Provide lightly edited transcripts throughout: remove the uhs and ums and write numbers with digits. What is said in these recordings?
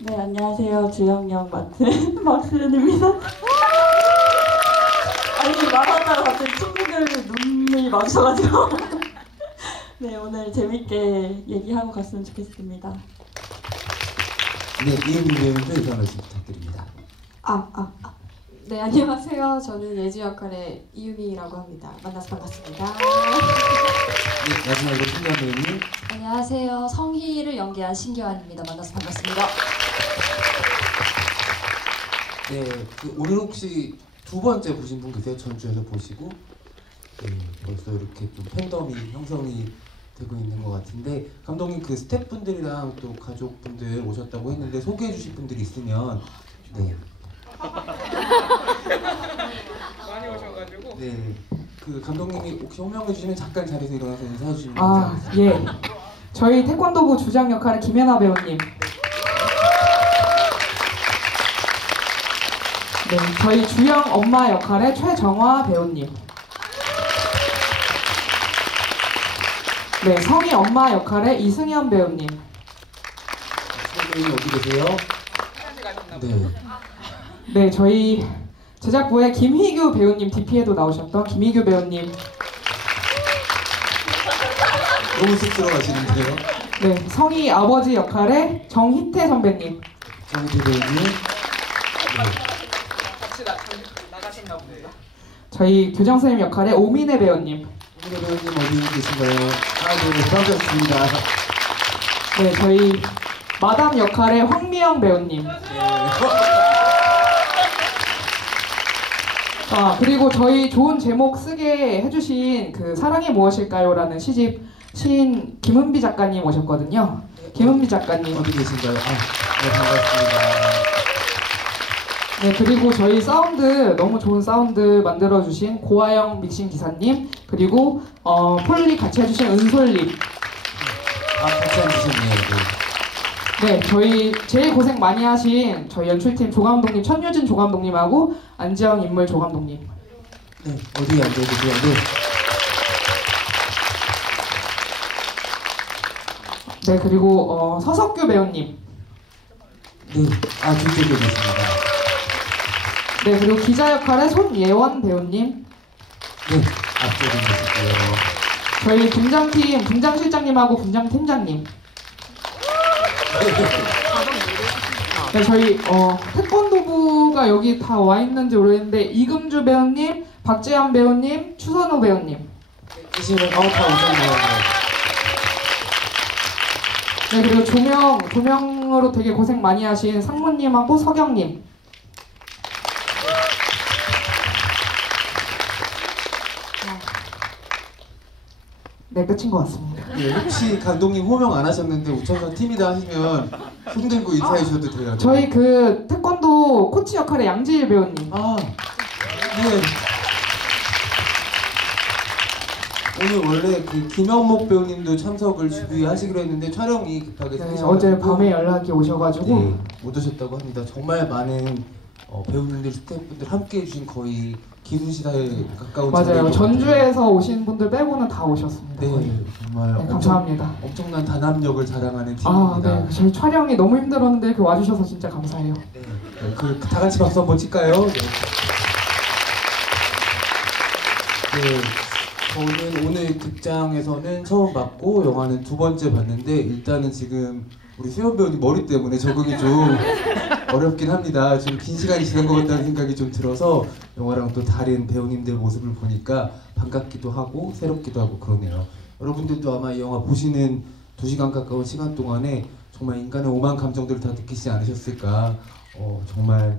네, 안녕하세요. 주영역 맡은 박수연입니다. 아니, 말하다가 갑자기 친구들 눈이 마주쳐가지고. 네, 오늘 재밌게 얘기하고 갔으면 좋겠습니다. 네, 이은미 배우님도 인사 말씀 부탁드립니다. 네, 안녕하세요. 저는 예주 역할의 이유미라고 합니다. 만나서 반갑습니다. 네, 마지막으로 신기한 배우님. 안녕하세요. 성희를 연기한 신기환입니다. 만나서 반갑습니다. 네, 오늘 혹시 두 번째 보신 분 계세요? 전주에서 보시고 벌써 이렇게 좀 팬덤이 형성이 되고 있는 것 같은데, 감독님 그 스태프분들이랑 또 가족분들 오셨다고 했는데 소개해 주실 분들이 있으면. 네. 많이 오셔가지고. 네, 그 감독님이 혹시 호명해 주시면 잠깐 자리에서 일어나서 인사해 주시면 예. 저희 태권도부 주장 역할의 김연아 배우님. 네, 저희 주영 엄마 역할의 최정화 배우님. 네, 성희 엄마 역할의 이승현 배우님. 선배님 어디 계세요? 화장실 가셨나 네. 네, 저희 제작부의 김희규 배우님, DP에도 나오셨던 김희규 배우님. 너무 쑥스러워하시는데요. 네, 성희 아버지 역할의 정희태 선배님. 정희태 배우님. 같이 나가셨나 봅니다. 저희 교장 선생님 역할의 오민혜 배우님. 오민혜 배우님 어디 계신가요? 네, 반갑습니다. 네, 저희 마담 역할의 황미영 배우님. 그리고 저희 좋은 제목 쓰게 해주신 그 사랑이 무엇일까요라는 시집 시인 김은비 작가님 오셨거든요. 김은비 작가님. 어디 계신가요? 네, 반갑습니다. 네, 그리고 저희 사운드, 너무 좋은 사운드 만들어주신 고아영 믹싱 기사님, 그리고 폴리 같이 해주신 은솔님. 같이 앉으셨네요. 네, 저희 제일 고생 많이 하신 저희 연출팀 조감독님, 천유진 조감독님하고 안지영 인물 조감독님. 네, 어디 앉아주세요. 네. 네, 그리고 서석규 배우님. 네, 뒤쪽에 계십니다. 네, 그리고 기자 역할의 손예원 배우님. 네, 앞쪽에 계시고요. 저희 분장팀, 분장실장님하고 분장팀장님. 네, 저희 태권도부가 여기 다 와 있는지 모르겠는데 이금주 배우님, 박재현 배우님, 추선우 배우님. 계시면 다 오셨네요. 네, 그리고 조명으로 되게 고생 많이 하신 상무님하고 서경님. 네, 끝인 것 같습니다. 네, 혹시 감독님 호명 안 하셨는데 우천선 팀이다 하시면 손 들고 인사해 주셔도 돼요. 저희 그 태권도 코치 역할의 양지일 배우님. 네. 오늘 원래 그 김영목 배우님도 참석을 준비하시기로 했는데 촬영이 급하게 네, 생기셔가지고 어제 밤에 연락이 오셔가지고 네, 못 오셨다고 합니다. 정말 많은 배우님들, 스태프분들 함께 해주신 거의 기술시사에 가까운 맞아요. 자리인 것 전주에서 오신 분들 빼고는 다 오셨습니다. 같아요. 네, 정말 네, 감사합니다. 엄청난 단합력을 자랑하는 팀입니다. 네, 저희 촬영이 너무 힘들었는데 이렇게 와주셔서 진짜 감사해요. 네, 다 같이 박수 한번 칠까요? 네. 네, 저는 오늘 극장에서는 처음 봤고 영화는 두 번째 봤는데 일단은 지금 우리 수연 배우님 머리 때문에 적응이 좀 어렵긴 합니다. 좀 긴 시간이 지난 것 같다는 생각이 좀 들어서 영화랑 또 다른 배우님들 모습을 보니까 반갑기도 하고 새롭기도 하고 그러네요. 여러분들도 아마 이 영화 보시는 2시간 가까운 시간 동안에 정말 인간의 오만 감정들을 다 느끼지 않으셨을까. 정말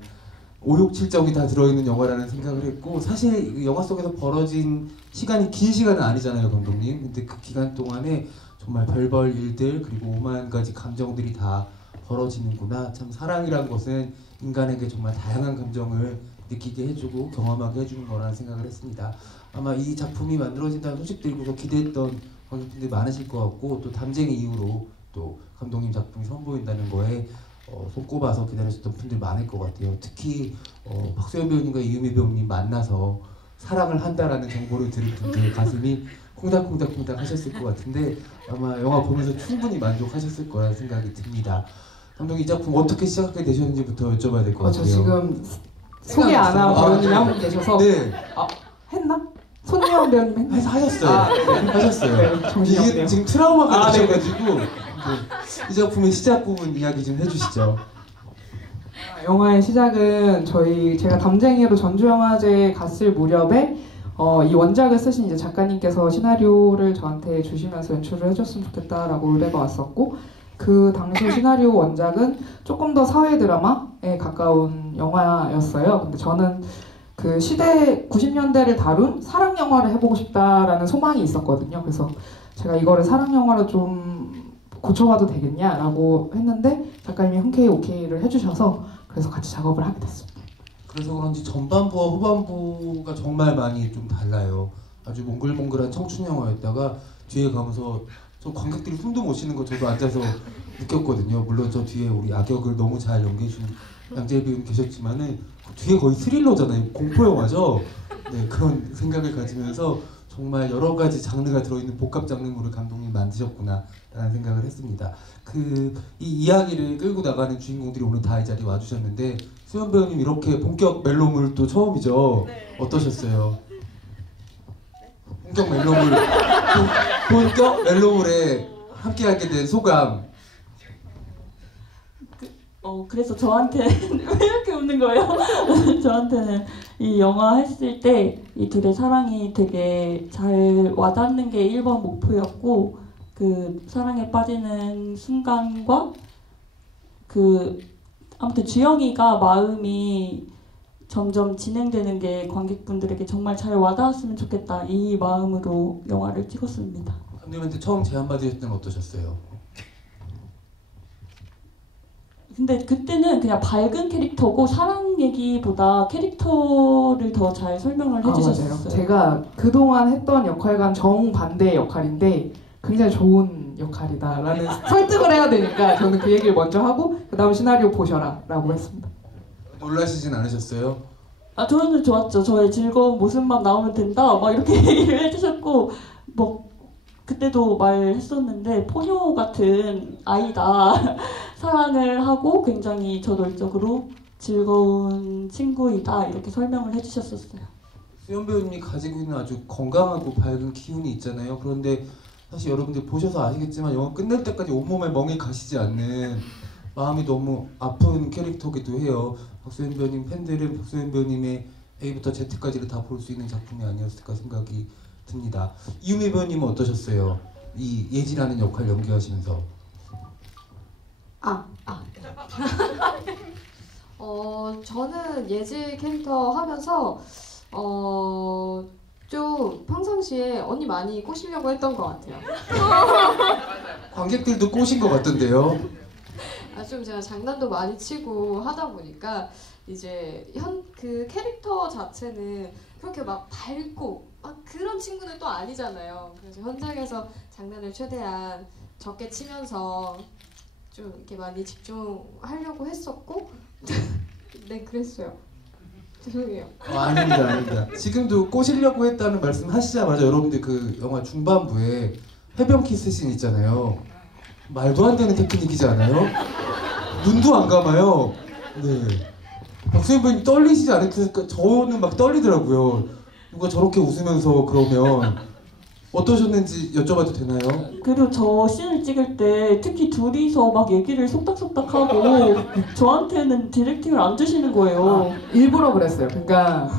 오욕칠정이 다 들어있는 영화라는 생각을 했고, 사실 이 영화 속에서 벌어진 시간이 긴 시간은 아니잖아요, 감독님. 근데 그 기간 동안에 정말 별별 일들 그리고 오만 가지 감정들이 다 벌어지는구나. 참 사랑이란 것은 인간에게 정말 다양한 감정을 느끼게 해주고 경험하게 해주는 거라는 생각을 했습니다. 아마 이 작품이 만들어진다는 소식 들고서 기대했던 관객분들이 많으실 것 같고, 또 담쟁이 이후로 또 감독님 작품이 선보인다는 거에 손꼽아서 기다리셨던 분들 많을 것 같아요. 특히 박수현 배우님과 이유미 배우님 만나서 사랑을 한다라는 정보를 들은 분들 가슴이 콩닥콩닥콩닥 하셨을 것 같은데 아마 영화 보면서 충분히 만족하셨을 거라는 생각이 듭니다. 감독님 이 작품 어떻게 시작하게 되셨는지부터 여쭤봐야 될 것 같아요. 저 지금 소개 안 하고 배우님이 한 분 계셔서 네. 했나? 손예원 배우님 했나? 하셨어요. 하셨어요. 네, 정신이 이게 없네요. 지금 트라우마가 네. 되셔가지고 네. 이 작품의 시작 부분 이야기 좀 해주시죠. 영화의 시작은 제가 담쟁이로 전주영화제에 갔을 무렵에 이 원작을 쓰신 이제 작가님께서 시나리오를 저한테 주시면서 연출을 해줬으면 좋겠다라고 의뢰가 왔었고, 그 당시 시나리오 원작은 조금 더 사회 드라마에 가까운 영화였어요. 근데 저는 그 시대 90년대를 다룬 사랑 영화를 해보고 싶다라는 소망이 있었거든요. 그래서 제가 이거를 사랑 영화로 좀 고쳐봐도 되겠냐라고 했는데 작가님이 흔쾌히 오케이를 해주셔서 그래서 같이 작업을 하게 됐습니다. 그래서 그런지 전반부와 후반부가 정말 많이 좀 달라요. 아주 몽글몽글한 청춘 영화였다가 뒤에 가면서 저 관객들이 숨도 못 쉬는 거 저도 앉아서 느꼈거든요. 물론 저 뒤에 우리 악역을 너무 잘 연기해준 양재일 배우님 계셨지만은 그 뒤에 거의 스릴러잖아요. 공포 영화죠. 네, 그런 생각을 가지면서 정말 여러 가지 장르가 들어있는 복합 장르물을 감독님이 만드셨구나라는 생각을 했습니다. 이 이야기를 끌고 나가는 주인공들이 오늘 다 이 자리에 와주셨는데 수연 배우님 이렇게 본격 멜로물 또 처음이죠? 네. 어떠셨어요? 본격 멜로물에 함께하게 된 소감. 그래서 저한테 왜 이렇게 웃는 거예요? 저한테는 이 영화 했을 때 이 둘의 사랑이 되게 잘 와닿는 게 1번 목표였고, 그 사랑에 빠지는 순간과 아무튼 주영이가 마음이 점점 진행되는 게 관객분들에게 정말 잘 와닿았으면 좋겠다, 이 마음으로 영화를 찍었습니다. 감독님한테 처음 제안 받으셨을 때는 어떠셨어요? 근데 그때는 그냥 밝은 캐릭터고 사랑 얘기보다 캐릭터를 더 잘 설명을 해주셨어요. 맞아요. 제가 그동안 했던 역할과는 정반대의 역할인데 굉장히 좋은 역할이다라는 설득을 해야 되니까 저는 그 얘기를 먼저 하고 그 다음 시나리오 보셔라 라고 했습니다. 놀라시진 않으셨어요? 저는 좋았죠. 저의 즐거운 모습만 나오면 된다 막 이렇게 얘기를 해주셨고, 뭐 그때도 말했었는데 포뇨 같은 아이다. 사랑을 하고 굉장히 저돌적으로 즐거운 친구이다, 이렇게 설명을 해주셨었어요. 수연 배우님이 가지고 있는 아주 건강하고 밝은 기운이 있잖아요. 그런데 사실 여러분들 보셔서 아시겠지만 영화 끝날 때까지 온몸에 멍이 가시지 않는 마음이 너무 아픈 캐릭터기도 해요. 박소연 배우님 팬들은 박소연 배우님의 A부터 Z까지를 다 볼 수 있는 작품이 아니었을까 생각이 듭니다. 이유미 배우님은 어떠셨어요? 이 예지라는 역할 연기하시면서. 저는 예지 캐릭터 하면서 좀 평상시에 언니 많이 꼬시려고 했던 것 같아요. 관객들도 꼬신 것 같던데요. 좀 제가 장난도 많이 치고 하다 보니까 이제 그 캐릭터 자체는 그렇게 막 밝고 막 그런 친구는 또 아니잖아요. 그래서 현장에서 장난을 최대한 적게 치면서 좀 이렇게 많이 집중하려고 했었고 네, 그랬어요. 죄송해요. 아닙니다. 지금도 꼬시려고 했다는 말씀 하시자마자 여러분들 그 영화 중반부에 해변 키스 씬 있잖아요. 말도 안 되는 테크닉이지 않아요? 눈도 안 감아요. 네. 박수현 배우님 떨리시지 않으니까 저는 막 떨리더라고요. 누가 저렇게 웃으면서 그러면 어떠셨는지 여쭤봐도 되나요? 그리고 저 씬을 찍을 때 특히 둘이서 막 얘기를 속닥속닥하고 저한테는 디렉팅을 안 주시는 거예요. 일부러 그랬어요. 그러니까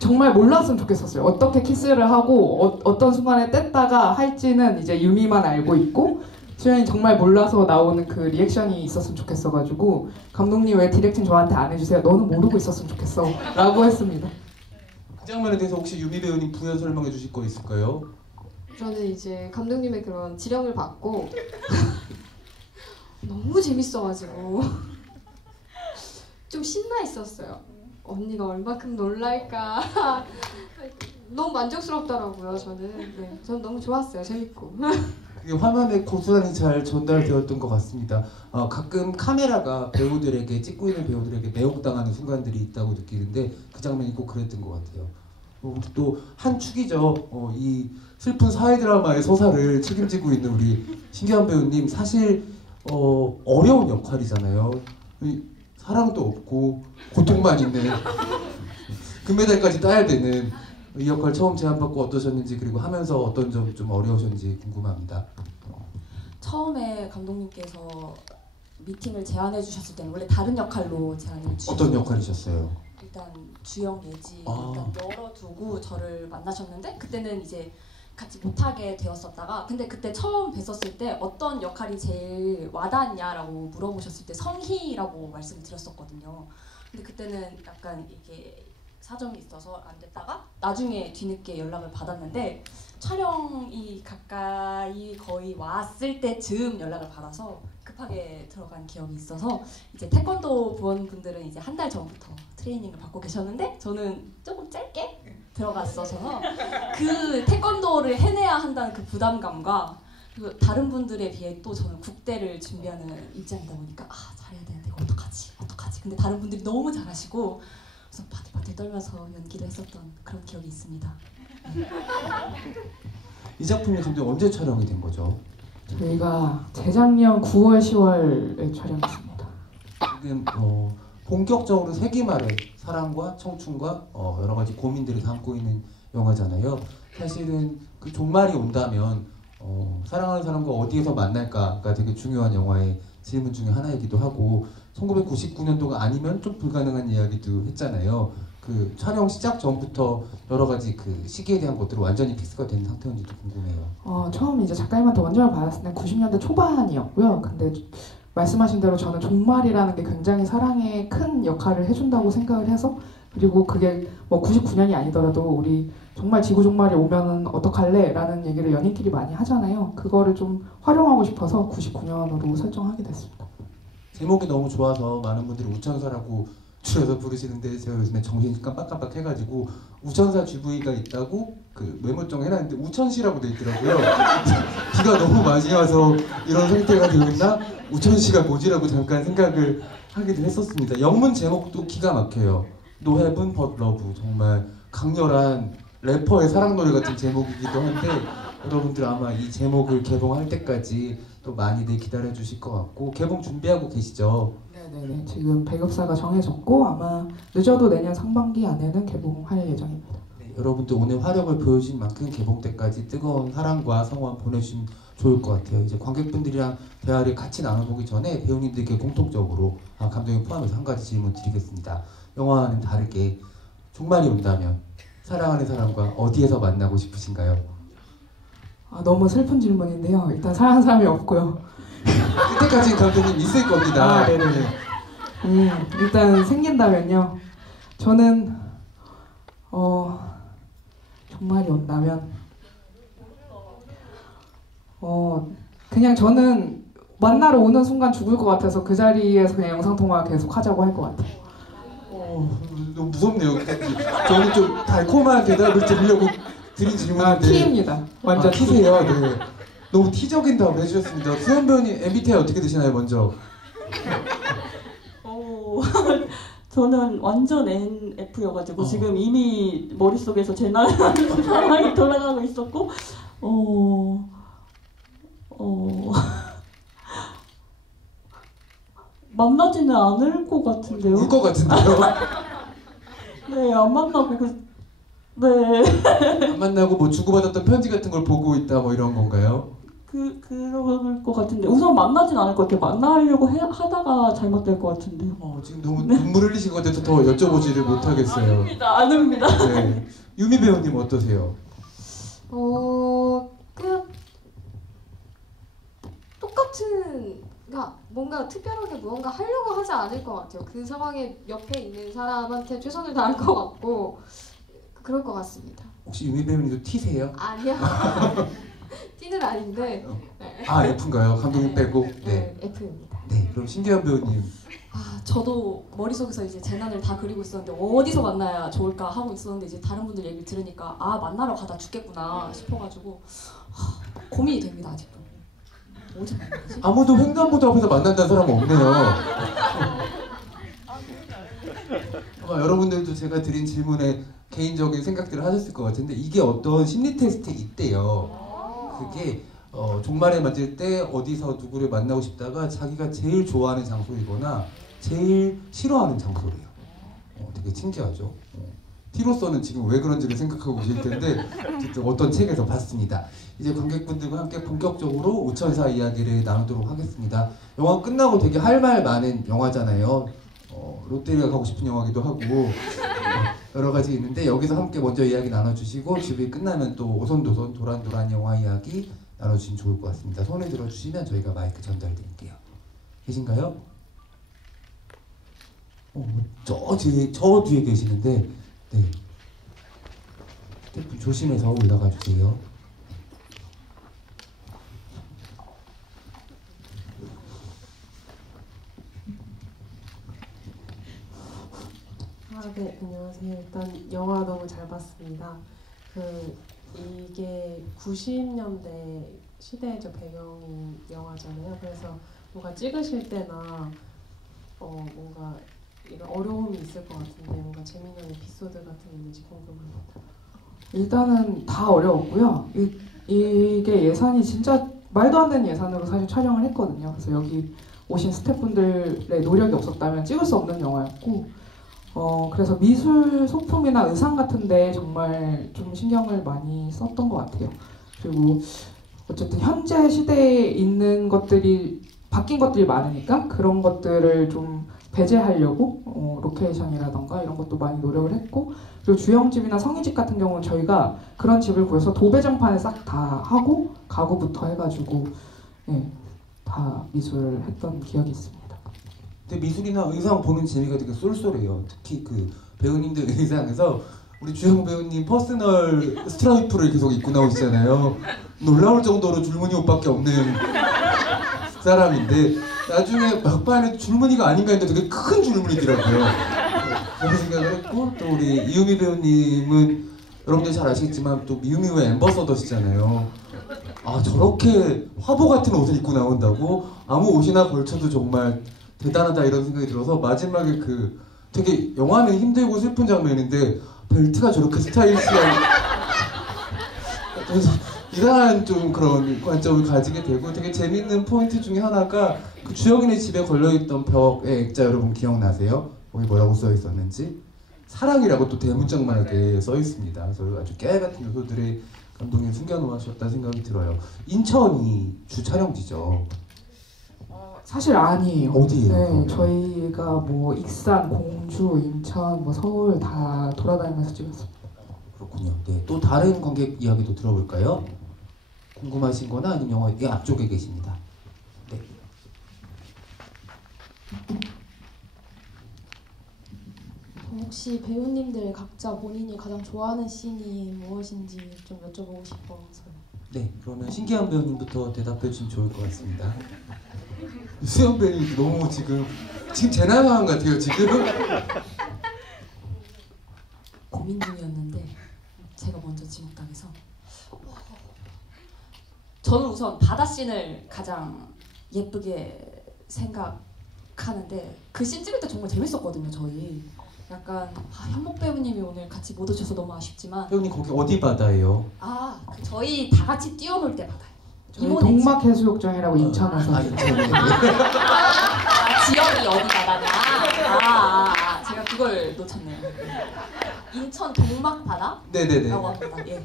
정말 몰랐으면 좋겠었어요. 어떻게 키스를 하고 어떤 순간에 뗐다가 할지는 이제 유미만 알고 있고 수연이 정말 몰라서 나오는 그 리액션이 있었으면 좋겠어가지고 감독님 왜 디렉팅 저한테 안 해주세요? 너는 모르고 있었으면 좋겠어 라고 했습니다. 그 장면에 대해서 혹시 유미 배우님 부연 설명해 주실 거 있을까요? 저는 이제 감독님의 그런 지령을 받고 너무 재밌어가지고 좀 신나 있었어요. 언니가 얼마큼 놀랄까. 너무 만족스럽더라고요. 저는 너무 좋았어요. 재밌고. 그게 화면에 고스란히 잘 전달되었던 것 같습니다. 가끔 카메라가 배우들에게 찍고 있는 배우들에게 매혹당하는 순간들이 있다고 느끼는데 그 장면이 꼭 그랬던 것 같아요. 또 한 축이죠. 이 슬픈 사회 드라마의 서사를 책임지고 있는 우리 신기한 배우님, 사실 어려운 역할이잖아요. 사랑도 없고 고통만 있는 금메달까지 따야 되는 이 역할 처음 제안받고 어떠셨는지, 그리고 하면서 어떤 점 좀 어려우셨는지 궁금합니다. 처음에 감독님께서 미팅을 제안해 주셨을 때는 원래 다른 역할로 제안을 주셨어요. 어떤 역할이셨어요? 일단 주영 예지 아. 일단 열어두고 저를 만나셨는데 그때는 이제 같이 못하게 되었었다가, 근데 그때 처음 뵀었을 때 어떤 역할이 제일 와닿았냐라고 물어보셨을 때 성희라고 말씀을 드렸었거든요. 근데 그때는 약간 이게 사정이 있어서 안 됐다가 나중에 뒤늦게 연락을 받았는데, 촬영이 가까이 거의 왔을 때쯤 연락을 받아서 급하게 들어간 기억이 있어서, 이제 태권도 부원분들은 이제 한 달 전부터 트레이닝을 받고 계셨는데 저는 조금 짧게 들어갔어서 그 태권도를 해내야 한다는 그 부담감과, 그리고 다른 분들에 비해 또 저는 국대를 준비하는 입장이다 보니까 잘해야 되는데 이거 어떡하지 근데 다른 분들이 너무 잘하시고 그래서 바들바들 떨면서 연기를 했었던 그런 기억이 있습니다. 이 작품이 감독 언제 촬영이 된 거죠? 저희가 재작년 9월, 10월에 촬영했습니다. 지금 본격적으로 세기말의 사랑과 청춘과 여러 가지 고민들을 담고 있는 영화잖아요. 사실은 그 종말이 온다면 사랑하는 사람과 어디에서 만날까가 되게 중요한 영화의 질문 중에 하나이기도 하고, 1999년도가 아니면 좀 불가능한 이야기도 했잖아요. 그 촬영 시작 전부터 여러 가지 그 시기에 대한 것들을 완전히 픽스가 된 상태인지도 궁금해요. 처음 이제 작가님한테 원작을 받았을 때 90년대 초반이었고요. 근데 말씀하신 대로 저는 종말이라는 게 굉장히 사랑에 큰 역할을 해준다고 생각을 해서, 그리고 그게 뭐 99년이 아니더라도 우리 정말 지구 종말이 오면은 어떡할래? 라는 얘기를 연인끼리 많이 하잖아요. 그거를 좀 활용하고 싶어서 99년으로 설정하게 됐습니다. 제목이 너무 좋아서 많은 분들이 우천사라고 줄여서 부르시는데, 제가 요즘에 정신이 깜빡깜빡 해가지고 우천사 GV가 있다고 그 메모장 해놨는데 우천시라고 돼 있더라고요. 비가 너무 많이 와서 이런 상태가 되었나? 우천시가 뭐지라고 잠깐 생각을 하기도 했었습니다. 영문 제목도 기가 막혀요. No Heaven But Love. 정말 강렬한 래퍼의 사랑 노래 같은 제목이기도 한데, 여러분들 아마 이 제목을 개봉할 때까지 또 많이들 기다려 주실 것 같고, 개봉 준비하고 계시죠? 네네네. 지금 배급사가 정해졌고 아마 늦어도 내년 상반기 안에는 개봉할 예정입니다. 네, 여러분들 오늘 화력을 보여주신 만큼 개봉 때까지 뜨거운 사랑과 성원 보내주시면 좋을 것 같아요. 이제 관객분들이랑 대화를 같이 나눠보기 전에 배우님들께 공통적으로 감독님 포함해서 한 가지 질문 드리겠습니다. 영화와는 다르게 종말이 온다면 사랑하는 사람과 어디에서 만나고 싶으신가요? 너무 슬픈 질문인데요. 일단 사랑하는 사람이 없고요. 그때까지 감독님 있을 겁니다. 네네. 일단 생긴다면요. 저는 종말이 온다면 그냥 저는 만나러 오는 순간 죽을 것 같아서 그 자리에서 그냥 영상통화 계속 하자고 할 것 같아요. 너무 무섭네요. 저는 좀 달콤한 대답을 드리려고 드린 질문인데. T입니다. 완전 T세요. 네. 너무 T적인 답을 해주셨습니다. 수현 배우님 MBTI 어떻게 되시나요, 먼저? 저는 완전 NF여가지고 지금 이미 머릿속에서 재난하는 상황이 돌아가고 있었고, 만나지는 않을 것 같은데요. 울 것 같은데요? 네, 안 만나고 네. 안 만나고 뭐 주고받았던 편지 같은 걸 보고 있다 뭐 이런 건가요? 그럴 것 같은데 우선 만나진 않을 것 같아요. 만나려고 하다가 잘못될 것 같은데요. 지금 너무 눈물 흘리신 것 같아서 더 여쭤보지를 못하겠어요. 아닙니다. 네. 유미 배우님 어떠세요? 그냥 똑같은, 그러니까 뭔가 특별하게 무언가 하려고 하지 않을 것 같아요. 그 상황에 옆에 있는 사람한테 최선을 다할 것 같고 그럴 것 같습니다. 혹시 유미 배우님도 T세요? 아니요. T는 아닌데. 네. F인가요? 감독님 빼고? 네, F입니다. 네, 그럼 신기한 배우님. 저도 머릿속에서 이제 재난을 다 그리고 있었는데 어디서 만나야 좋을까 하고 있었는데, 이제 다른 분들 얘기를 들으니까 만나러 가다 죽겠구나 싶어가지고 고민이 됩니다. 아직도. 어디 만나지? 아무도 횡단보도 앞에서 만난다는 사람은 없네요. 아마 여러분들도 제가 드린 질문에 개인적인 생각들을 하셨을 것 같은데, 이게 어떤 심리 테스트에 있대요. 그게 종말에 맞을 때 어디서 누구를 만나고 싶다가 자기가 제일 좋아하는 장소이거나 제일 싫어하는 장소래요. 되게 신기하죠. T로서는 지금 왜 그런지를 생각하고 계실 텐데 어떤 책에서 봤습니다. 이제 관객분들과 함께 본격적으로 우천사 이야기를 나누도록 하겠습니다. 영화 끝나고 되게 할 말 많은 영화잖아요. 롯데리아 가고 싶은 영화기도 하고 여러 가지 있는데 여기서 함께 먼저 이야기 나눠주시고 집이 끝나면 또 오손도손 도란도란 영화 이야기 나눠주시면 좋을 것 같습니다. 손을 들어주시면 저희가 마이크 전달드릴게요. 계신가요? 저 뒤에 계시는데 네. 스태프 조심해서 올라가 주세요. 네, 안녕하세요. 일단 영화 너무 잘 봤습니다. 이게 90년대 시대적 배경인 영화잖아요. 그래서 뭔가 찍으실 때나 뭔가 이런 어려움이 있을 것 같은데 뭔가 재미있는 에피소드 같은 게 있는지 궁금합니다. 일단은 다 어려웠고요. 이게 예산이 진짜 말도 안 되는 예산으로 사실 촬영을 했거든요. 그래서 여기 오신 스태프분들의 노력이 없었다면 찍을 수 없는 영화였고 그래서 미술 소품이나 의상 같은데 정말 좀 신경을 많이 썼던 것 같아요. 그리고 어쨌든 현재 시대에 있는 것들이 바뀐 것들이 많으니까 그런 것들을 좀 배제하려고 로케이션이라던가 이런 것도 많이 노력을 했고, 그리고 주영집이나 성희집 같은 경우는 저희가 그런 집을 구해서 도배장판을 싹 다 하고 가구부터 해가지고 다 미술을 했던 기억이 있습니다. 근데 미술이나 의상 보는 재미가 되게 쏠쏠해요. 특히 그 배우님들 의상에서 우리 주영 배우님 퍼스널 스트라이프를 계속 입고 나오시잖아요. 놀라울 정도로 줄무늬 옷밖에 없는 사람인데 나중에 막판에 줄무늬가 아닌가 했는데 되게 큰 줄무늬더라고요. 그런 생각을 했고, 또 우리 이유미 배우님은 여러분들 잘 아시겠지만 또 미우미우의 앰버서더시잖아요. 아, 저렇게 화보 같은 옷을 입고 나온다고? 아무 옷이나 걸쳐도 정말 대단하다 이런 생각이 들어서 마지막에 그 되게 영화는 힘들고 슬픈 장면인데 벨트가 저렇게 스타일리시한 그래서 이상한 좀 그런 관점을 가지게 되고, 되게 재밌는 포인트 중에 하나가 그 주영이네 집에 걸려있던 벽의 액자 여러분 기억나세요? 거기 뭐라고 써있었는지? 사랑이라고 또 대문짝만하게 써있습니다. 그래서 아주 깨알같은 요소들이 감독님 숨겨놓으셨다는 생각이 들어요. 인천이 주 촬영지죠? 사실 아니에요. 어디예요? 네, 저희가 뭐 익산, 공주, 인천, 뭐 서울 다 돌아다니면서 찍었습니다. 그렇군요. 네, 또 다른 관객 이야기도 들어볼까요? 궁금하신 거나 아니면 영화 앞쪽에 계십니다. 네. 혹시 배우님들 각자 본인이 가장 좋아하는 씬이 무엇인지 좀 여쭤보고 싶어서요. 네, 그러면 신기한 배우님부터 대답해 주시면 좋을 것 같습니다. 수영 배우님 너무 지금 재난 상황 같아요 지금. 고민 중이었는데 제가 먼저 지목당해서 저는 우선 바다 씬을 가장 예쁘게 생각하는데 그 씬 찍을 때 정말 재밌었거든요. 저희 약간 현목 배우님이 오늘 같이 못 오셔서 너무 아쉽지만 배우님 거기 어디 바다예요? 그 저희 다 같이 뛰어놀 때 바다요. 저희 동막해수욕장이라고 인천에서 인천에. 지역이 어디 바다냐? 제가 그걸 놓쳤네요. 인천 동막 바다라고 네네네. 합니다. 예.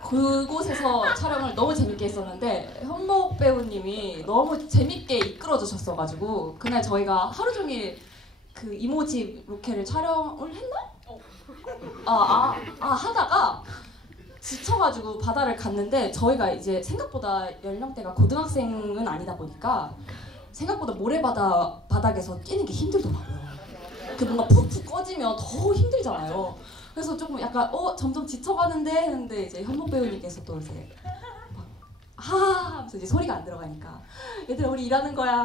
그곳에서 촬영을 너무 재밌게 했었는데 현목 배우님이 너무 재밌게 이끌어 주셨어가지고 그날 저희가 하루 종일 그 이모집 로케를 촬영을 했나? 하다가 지쳐가지고 바다를 갔는데 저희가 이제 생각보다 연령대가 고등학생은 아니다 보니까 생각보다 바닥에서 뛰는 게 힘들더라고요. 그 뭔가 푹푹 꺼지면 더 힘들잖아요. 그래서 조금 약간 점점 지쳐가는데 했는데 이제 현목 배우님께서 또 이제 막 하면서 이제 소리가 안 들어가니까 얘들아 우리 일하는 거야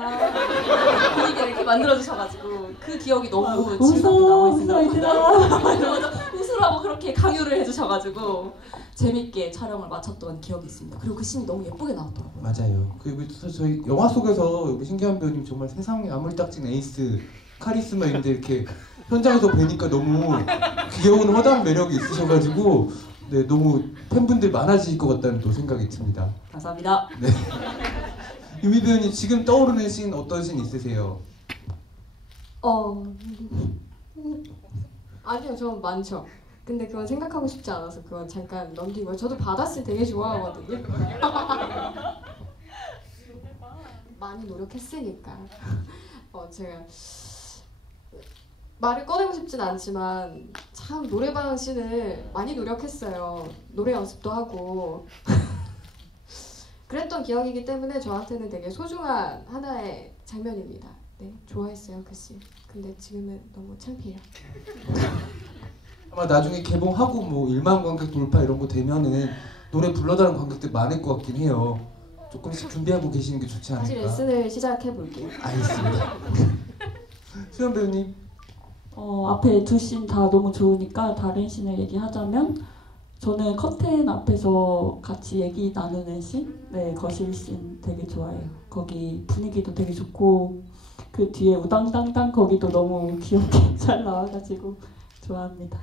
분위기를 이렇게 만들어주셔가지고 그 기억이 너무 즐겁게 남아있어요. 웃으라고 그렇게 강요를 해주셔가지고 재밌게 촬영을 마쳤던 기억이 있습니다. 그리고 그 씬이 너무 예쁘게 나왔더라고요. 맞아요. 그리고 저희 영화 속에서 우리 신기한 배우님 정말 세상에 아물딱진 에이스 카리스마인데 이렇게 현장에서 뵈니까 너무 귀여운 허당 매력이 있으셔가지고 네, 너무 팬분들 많아질 것 같다는 또 생각이 듭니다. 감사합니다. 네. 유미 배우님 지금 떠오르는 씬 어떤 씬 있으세요? 아니요, 전 많죠. 근데 그건 생각하고 싶지 않아서 그건 잠깐 넘기고요. 저도 바다씬 되게 좋아하거든요. 많이 노력했으니까. 제가 말을 꺼내고 싶진 않지만 참 노래방 씬을 많이 노력했어요. 노래 연습도 하고 그랬던 기억이기 때문에 저한테는 되게 소중한 하나의 장면입니다. 네, 좋아했어요 그 씬. 근데 지금은 너무 창피해요. 아마 나중에 개봉하고 뭐 1만 관객 돌파 이런 거 되면은 노래 불러달라는 관객들 많을 것 같긴 해요. 조금씩 준비하고 계시는 게 좋지 않을까? 다시 레슨을 시작해 볼게요. 알겠습니다. 수연 배우님. 앞에 두 씬 다 너무 좋으니까 다른 씬을 얘기하자면 저는 커튼 앞에서 같이 얘기 나누는 씬? 네, 거실 씬 되게 좋아해요. 거기 분위기도 되게 좋고 그 뒤에 우당당당 거기도 너무 귀엽게 잘 나와가지고 좋아합니다.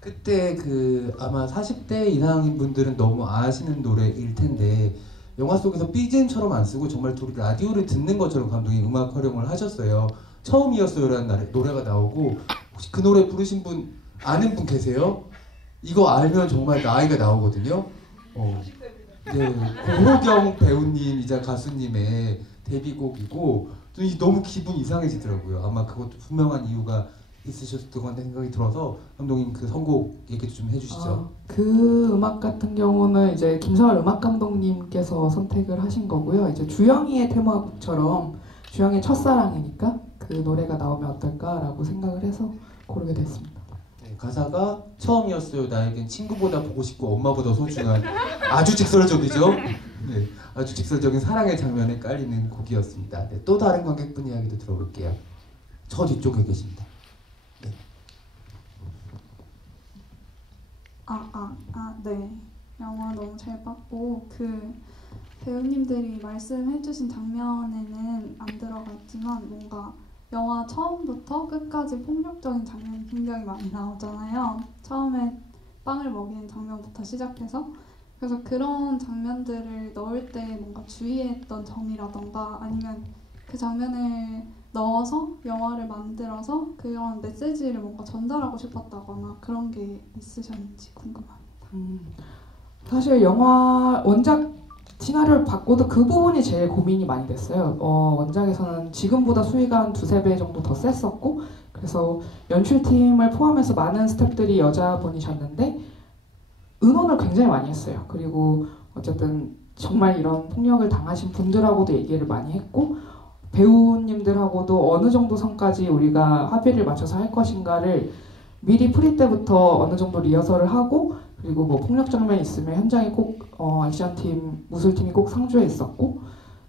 그때 그 아마 40대 이상인 분들은 너무 아시는 노래일 텐데 영화 속에서 BGM처럼 안 쓰고 정말 둘이 라디오를 듣는 것처럼 감독이 음악 활용을 하셨어요. 처음이었어요라는 노래가 나오고 혹시 그 노래 부르신 분 아는 분 계세요? 이거 알면 정말 나이가 나오거든요. 네, 고호경 배우님이자 가수님의 데뷔곡이고 너무 기분 이상해지더라고요. 아마 그것도 분명한 이유가 있으셨을 것 같다는 생각이 들어서 감독님 그 선곡 얘기 좀 해주시죠. 그 음악 같은 경우는 이제 김사월 음악 감독님께서 선택을 하신 거고요. 이제 주영이의 테마곡처럼 주영이의 첫사랑이니까 그 노래가 나오면 어떨까라고 생각을 해서 고르게 됐습니다. 네, 가사가 처음이었어요. 나에겐 친구보다 보고 싶고 엄마보다 소중한 아주 직설적이죠. 네, 아주 직설적인 사랑의 장면에 깔리는 곡이었습니다. 네, 또 다른 관객분 이야기도 들어볼게요. 저 뒤쪽에 계십니다. 네. 네. 영화 너무 잘 봤고 그 배우님들이 말씀해주신 장면에는 안 들어가 있지만 뭔가 영화 처음부터 끝까지 폭력적인 장면이 굉장히 많이 나오잖아요. 처음에 빵을 먹이는 장면부터 시작해서 그래서 그런 장면들을 넣을 때 뭔가 주의했던 점이라던가 아니면 그 장면을 넣어서 영화를 만들어서 그런 메시지를 뭔가 전달하고 싶었다거나 그런 게 있으셨는지 궁금합니다. 사실 영화 원작 시나리오를 바꿔도 그 부분이 제일 고민이 많이 됐어요. 원작에서는 지금보다 수위가 한 2~3배 정도 더 셌었고 그래서 연출팀을 포함해서 많은 스태프들이 여자분이셨는데 의논을 굉장히 많이 했어요. 그리고 어쨌든 정말 이런 폭력을 당하신 분들하고도 얘기를 많이 했고 배우님들하고도 어느 정도 선까지 우리가 합의를 맞춰서 할 것인가를 미리 프리 때부터 어느 정도 리허설을 하고 그리고 뭐 폭력 장면이 있으면 현장에 꼭 액션팀, 무술팀이 꼭 상주해 있었고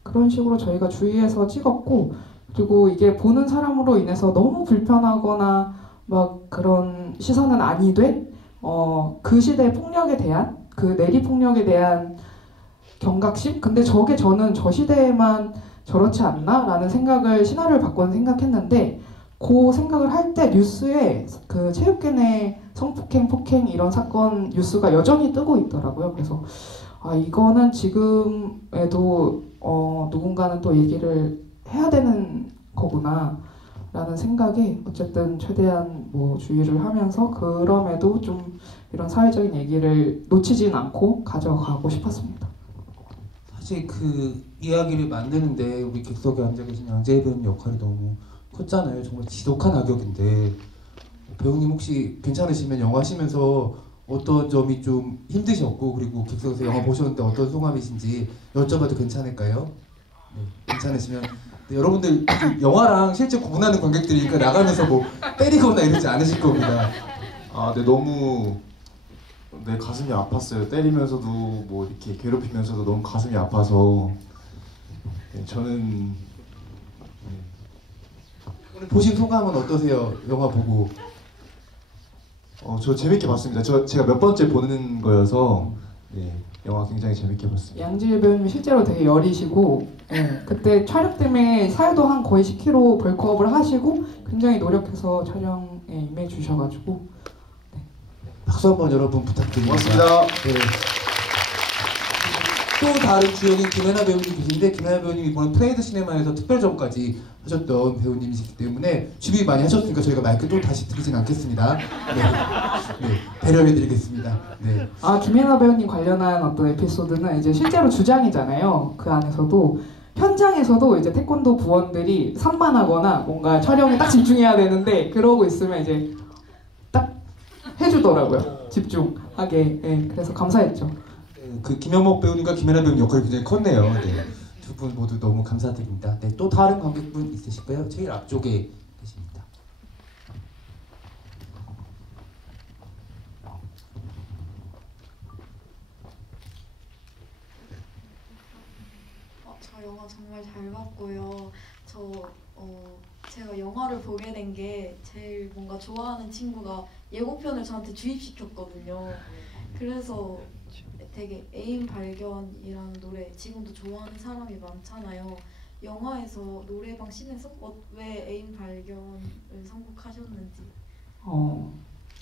그런 식으로 저희가 주의해서 찍었고 그리고 이게 보는 사람으로 인해서 너무 불편하거나 막 그런 시선은 아니되 그 시대의 폭력에 대한 그 내리 폭력에 대한 경각심? 근데 저게 저는 저 시대에만 저렇지 않나? 라는 생각을 시나리오를 바꿔서 생각했는데 그 생각을 할 때 뉴스에 그 체육계내 성폭행, 폭행 이런 사건 뉴스가 여전히 뜨고 있더라고요. 그래서 이거는 지금에도 누군가는 또 얘기를 해야 되는 거구나 라는 생각에 어쨌든 최대한 뭐 주의를 하면서 그럼에도 좀 이런 사회적인 얘기를 놓치진 않고 가져가고 싶었습니다. 사실 그 이야기를 만드는데 우리 객석에 앉아 계신 양재희 배우님 역할이 너무 컸잖아요. 정말 지독한 악역인데 배우님 혹시 괜찮으시면 영화 하시면서 어떤 점이 좀 힘드셨고 그리고 객석에서 영화 보셨는데 어떤 소감이신지 여쭤봐도 괜찮을까요? 네, 괜찮으시면 네, 여러분들 영화랑 실제 구분하는 관객들이니까 나가면서 뭐 때리거나 이러지 않으실 겁니다. 네, 너무 내 가슴이 아팠어요. 때리면서도 뭐 이렇게 괴롭히면서도 너무 가슴이 아파서 네, 저는 오늘 보신 소감은 어떠세요? 영화 보고. 저 재밌게 봤습니다. 제가 몇 번째 보는 거여서 네, 영화 굉장히 재밌게 봤습니다. 양지일 배우님 실제로 되게 여리시고 네, 그때 촬영 때문에 살도 한 거의 10kg 벌크업을 하시고 굉장히 노력해서 촬영에 임해 주셔가지고 네. 박수 한번 여러분 부탁드립니다. 고맙습니다. 네. 또 다른 주연인 김혜나 배우님 계신데 김혜나 배우님 이번에 프레이드 시네마에서 특별전까지 하셨던 배우님이시기 때문에 준비 많이 하셨으니까 저희가 마이크 또 다시 드리진 않겠습니다. 네, 배려해드리겠습니다. 네. 아, 김혜나 배우님 관련한 어떤 에피소드는 이제 실제로 주장이잖아요. 그 안에서도 현장에서도 이제 태권도 부원들이 산만하거나 뭔가 촬영에 딱 집중해야 되는데 그러고 있으면 이제 딱 해주더라고요. 집중하게. 네, 그래서 감사했죠. 그 김현목 배우님과 김혜나 배우님 역할이 굉장히 컸네요. 네. 두 분 모두 너무 감사드립니다. 네, 또 다른 관객분 있으실까요? 제일 앞쪽에 계십니다. 저 영화 정말 잘 봤고요. 제가 영화를 보게 된 게 제일 뭔가 좋아하는 친구가 예고편을 저한테 주입시켰거든요. 그래서 되게 애인 발견이라는 노래 지금도 좋아하는 사람이 많잖아요. 영화에서 노래방 씬에서 왜 애인 발견을 선곡하셨는지.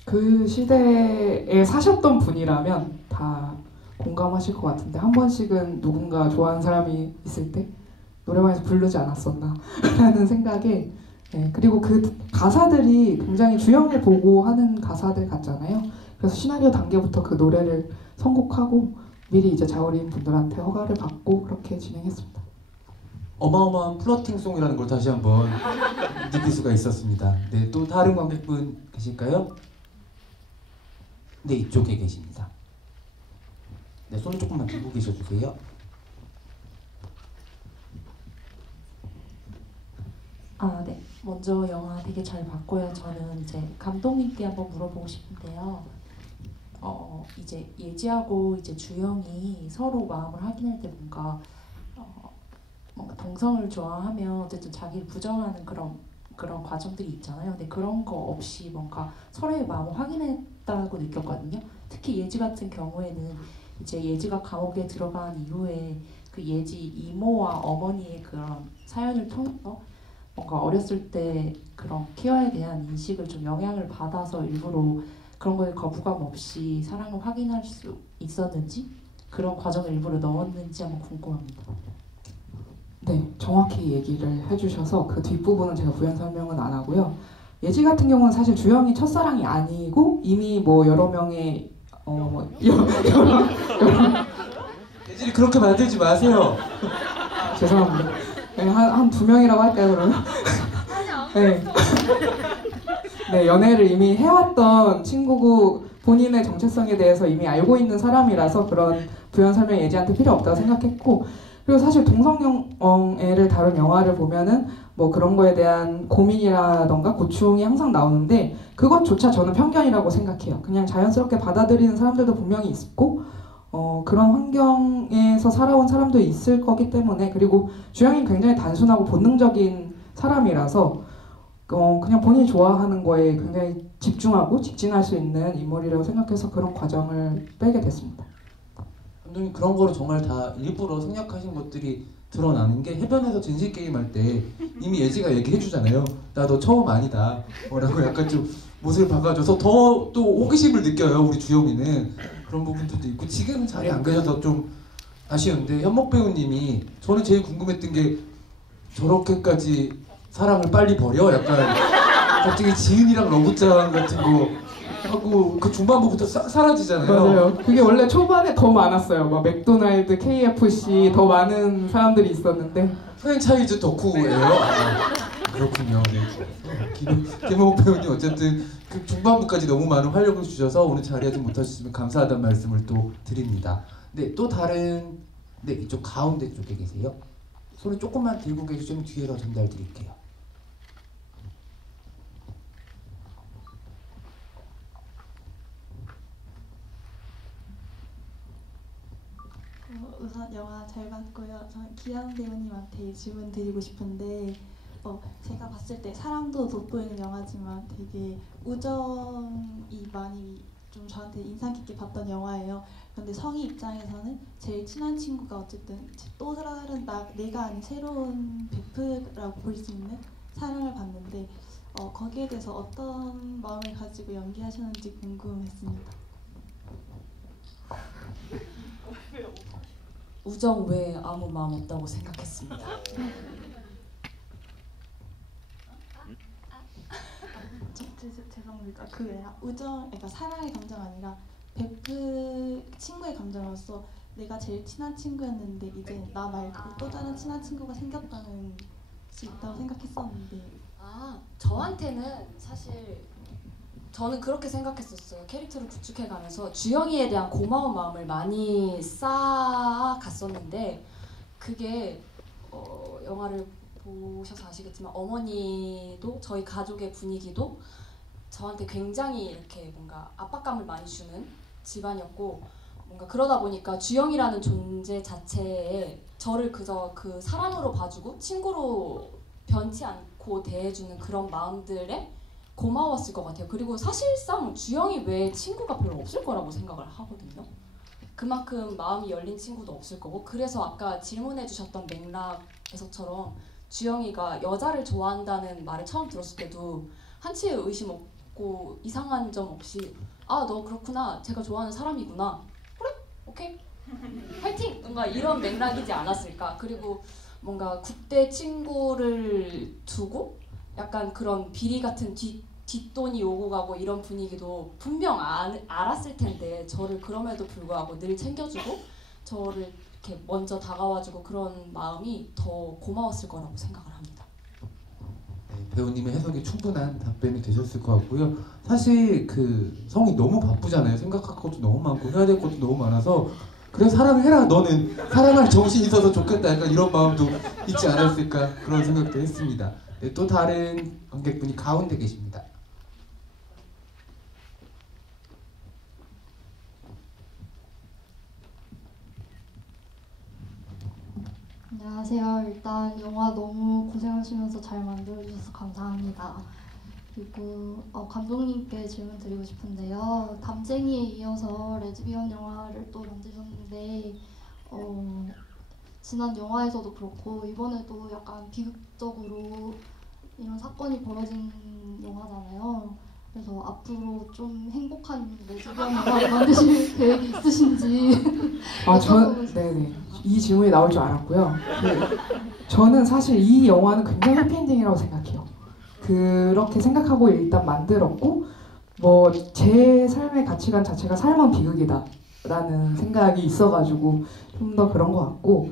그 시대에 사셨던 분이라면 다 공감하실 것 같은데 한 번씩은 누군가 좋아하는 사람이 있을 때 노래방에서 부르지 않았었나 라는 생각에 네, 그리고 그 가사들이 굉장히 주연을 보고 하는 가사들 같잖아요. 그래서 시나리오 단계부터 그 노래를 선곡하고 미리 이제 자우림 분들한테 허가를 받고 그렇게 진행했습니다. 어마어마한 플러팅송이라는 걸 다시 한번 느낄 수가 있었습니다. 네, 또 다른 관객분 계실까요? 네, 이쪽에 계십니다. 네, 손을 조금만 들고 계셔주세요. 네. 먼저 영화 되게 잘 봤고요. 저는 이제 감독님께 한번 물어보고 싶은데요. 이제 예지하고 이제 주영이 서로 마음을 확인할 때 뭔가 동성을 좋아하면 어쨌든 자기를 부정하는 그런 과정들이 있잖아요. 근데 그런 거 없이 뭔가 서로의 마음을 확인했다고 느꼈거든요. 특히 예지 같은 경우에는 이제 예지가 감옥에 들어간 이후에 그 예지 이모와 어머니의 그런 사연을 통해서 뭔가 어렸을 때 그런 케어에 대한 인식을 좀 영향을 받아서 일부러 그런 거에 거부감 없이 사랑을 확인할 수 있었는지 그런 과정을 일부러 넣었는지 한번 궁금합니다. 네, 정확히 얘기를 해주셔서 그 뒷부분은 제가 부연 설명은 안 하고요. 예지 같은 경우는 사실 주영이 첫사랑이 아니고 이미 뭐 여러 명의 예지를 그렇게 만들지 마세요. 죄송합니다. 네, 한 2명이라고 할까요, 그러면? 네. 네, 연애를 이미 해왔던 친구고 본인의 정체성에 대해서 이미 알고 있는 사람이라서 그런 부연 설명 예지한테 필요 없다고 생각했고 그리고 사실 동성애를 다룬 영화를 보면은 뭐 그런 거에 대한 고민이라던가 고충이 항상 나오는데 그것조차 저는 편견이라고 생각해요. 그냥 자연스럽게 받아들이는 사람들도 분명히 있고 그런 환경에서 살아온 사람도 있을 거기 때문에 그리고 주영이 굉장히 단순하고 본능적인 사람이라서 그냥 본인이 좋아하는 거에 굉장히 집중하고 직진할 수 있는 인물이라고 생각해서 그런 과정을 빼게 됐습니다. 감독님 그런 거를 정말 다 일부러 생략하신 것들이 드러나는 게 해변에서 진실 게임 할 때 이미 예지가 얘기해 주잖아요. 나 너 처음 아니다. 라고 약간 좀 못을 박아줘서 더 또 호기심을 느껴요. 우리 주영이는 그런 부분들도 있고 지금 자리에 안 계셔서 좀 아쉬운데 현목 배우님이 저는 제일 궁금했던 게 저렇게까지 사랑을 빨리 버려? 약간 갑자기 지은이랑 러브짱 같은 거 하고 그 중반부부터 사라지잖아요. 맞아요. 그게 원래 초반에 더 많았어요. 막 맥도날드, KFC 더 많은 사람들이 있었는데 프랜차이즈 덕후예요. 그렇군요. 네. 김홍 배우님 어쨌든 그 중반부까지 너무 많은 활력을 주셔서 오늘 자리하지 못하셨으면 감사하다는 말씀을 또 드립니다. 네, 또 다른 이쪽 가운데 쪽에 계세요. 손을 조금만 들고 계시면 뒤에서 전달 드릴게요. 우선 영화 잘 봤고요. 저는 기한 배우님한테 질문 드리고 싶은데 제가 봤을 때 사랑도 돋보이는 영화지만 되게 우정이 많이 좀 저한테 인상 깊게 봤던 영화예요. 그런데 성희 입장에서는 제일 친한 친구가 어쨌든 또 다른 내가 아닌 새로운 베프라고 볼 수 있는 사랑을 받는데 거기에 대해서 어떤 마음을 가지고 연기하셨는지 궁금했습니다. 우정 외에 아무 마음 없다고 생각했습니다. 죄송합니다. 우정, 그러니까 사랑의 감정 아니라 친구의 감정으로서 내가 제일 친한 친구였는데 이제 나 말고 또 다른 친한 친구가 생겼다는 수 있다고 생각했었는데. 저한테는 사실 저는 그렇게 생각했었어요. 캐릭터를 구축해가면서 주영이에 대한 고마운 마음을 많이 쌓아갔었는데 그게 영화를 보셔서 아시겠지만 어머니도 저희 가족의 분위기도 저한테 굉장히 이렇게 뭔가 압박감을 많이 주는 집안이었고 뭔가 그러다 보니까 주영이라는 존재 자체에 저를 그저 그 사람으로 봐주고 친구로 변치 않고 대해주는 그런 마음들에 고마웠을 것 같아요. 그리고 사실상 주영이 외에 친구가 별로 없을 거라고 생각을 하거든요. 그만큼 마음이 열린 친구도 없을 거고 그래서 아까 질문해 주셨던 맥락에서처럼 주영이가 여자를 좋아한다는 말을 처음 들었을 때도 한치의 의심 없고 이상한 점 없이 너 그렇구나. 제가 좋아하는 사람이구나. 그래? 오케이. 파이팅! 뭔가 이런 맥락이지 않았을까. 그리고 뭔가 국대 친구를 두고 약간 그런 비리 같은 뒷돈이 오고 가고 이런 분위기도 분명 알았을 텐데 저를 그럼에도 불구하고 늘 챙겨주고 저를 이렇게 먼저 다가와주고 그런 마음이 더 고마웠을 거라고 생각을 합니다. 네, 배우님의 해석이 충분한 답변이 되셨을 것 같고요. 사실 그 성이 너무 바쁘잖아요. 생각할 것도 너무 많고 해야 될 것도 너무 많아서 그래 사랑해라 너는 사랑할 정신이 있어서 좋겠다 약간 이런 마음도 있지 않았을까 그런 생각도 했습니다. 네, 또 다른 관객분이 가운데 계십니다. 안녕하세요. 일단 영화 너무 고생하시면서 잘 만들어주셔서 감사합니다. 그리고 감독님께 질문 드리고 싶은데요. 담쟁이에 이어서 레즈비언 영화를 또 만드셨는데 지난 영화에서도 그렇고 이번에도 약간 비극적으로 이런 사건이 벌어진 영화잖아요. 그래서 앞으로 좀 행복한 레즈비언 영화를 만드실 계획이 있으신지. 네네. 이 질문이 나올 줄 알았고요. 저는 사실 이 영화는 굉장히 해피엔딩이라고 생각해요. 그렇게 생각하고 일단 만들었고 뭐 제 삶의 가치관 자체가 삶은 비극이다 라는 생각이 있어가지고 좀 더 그런 것 같고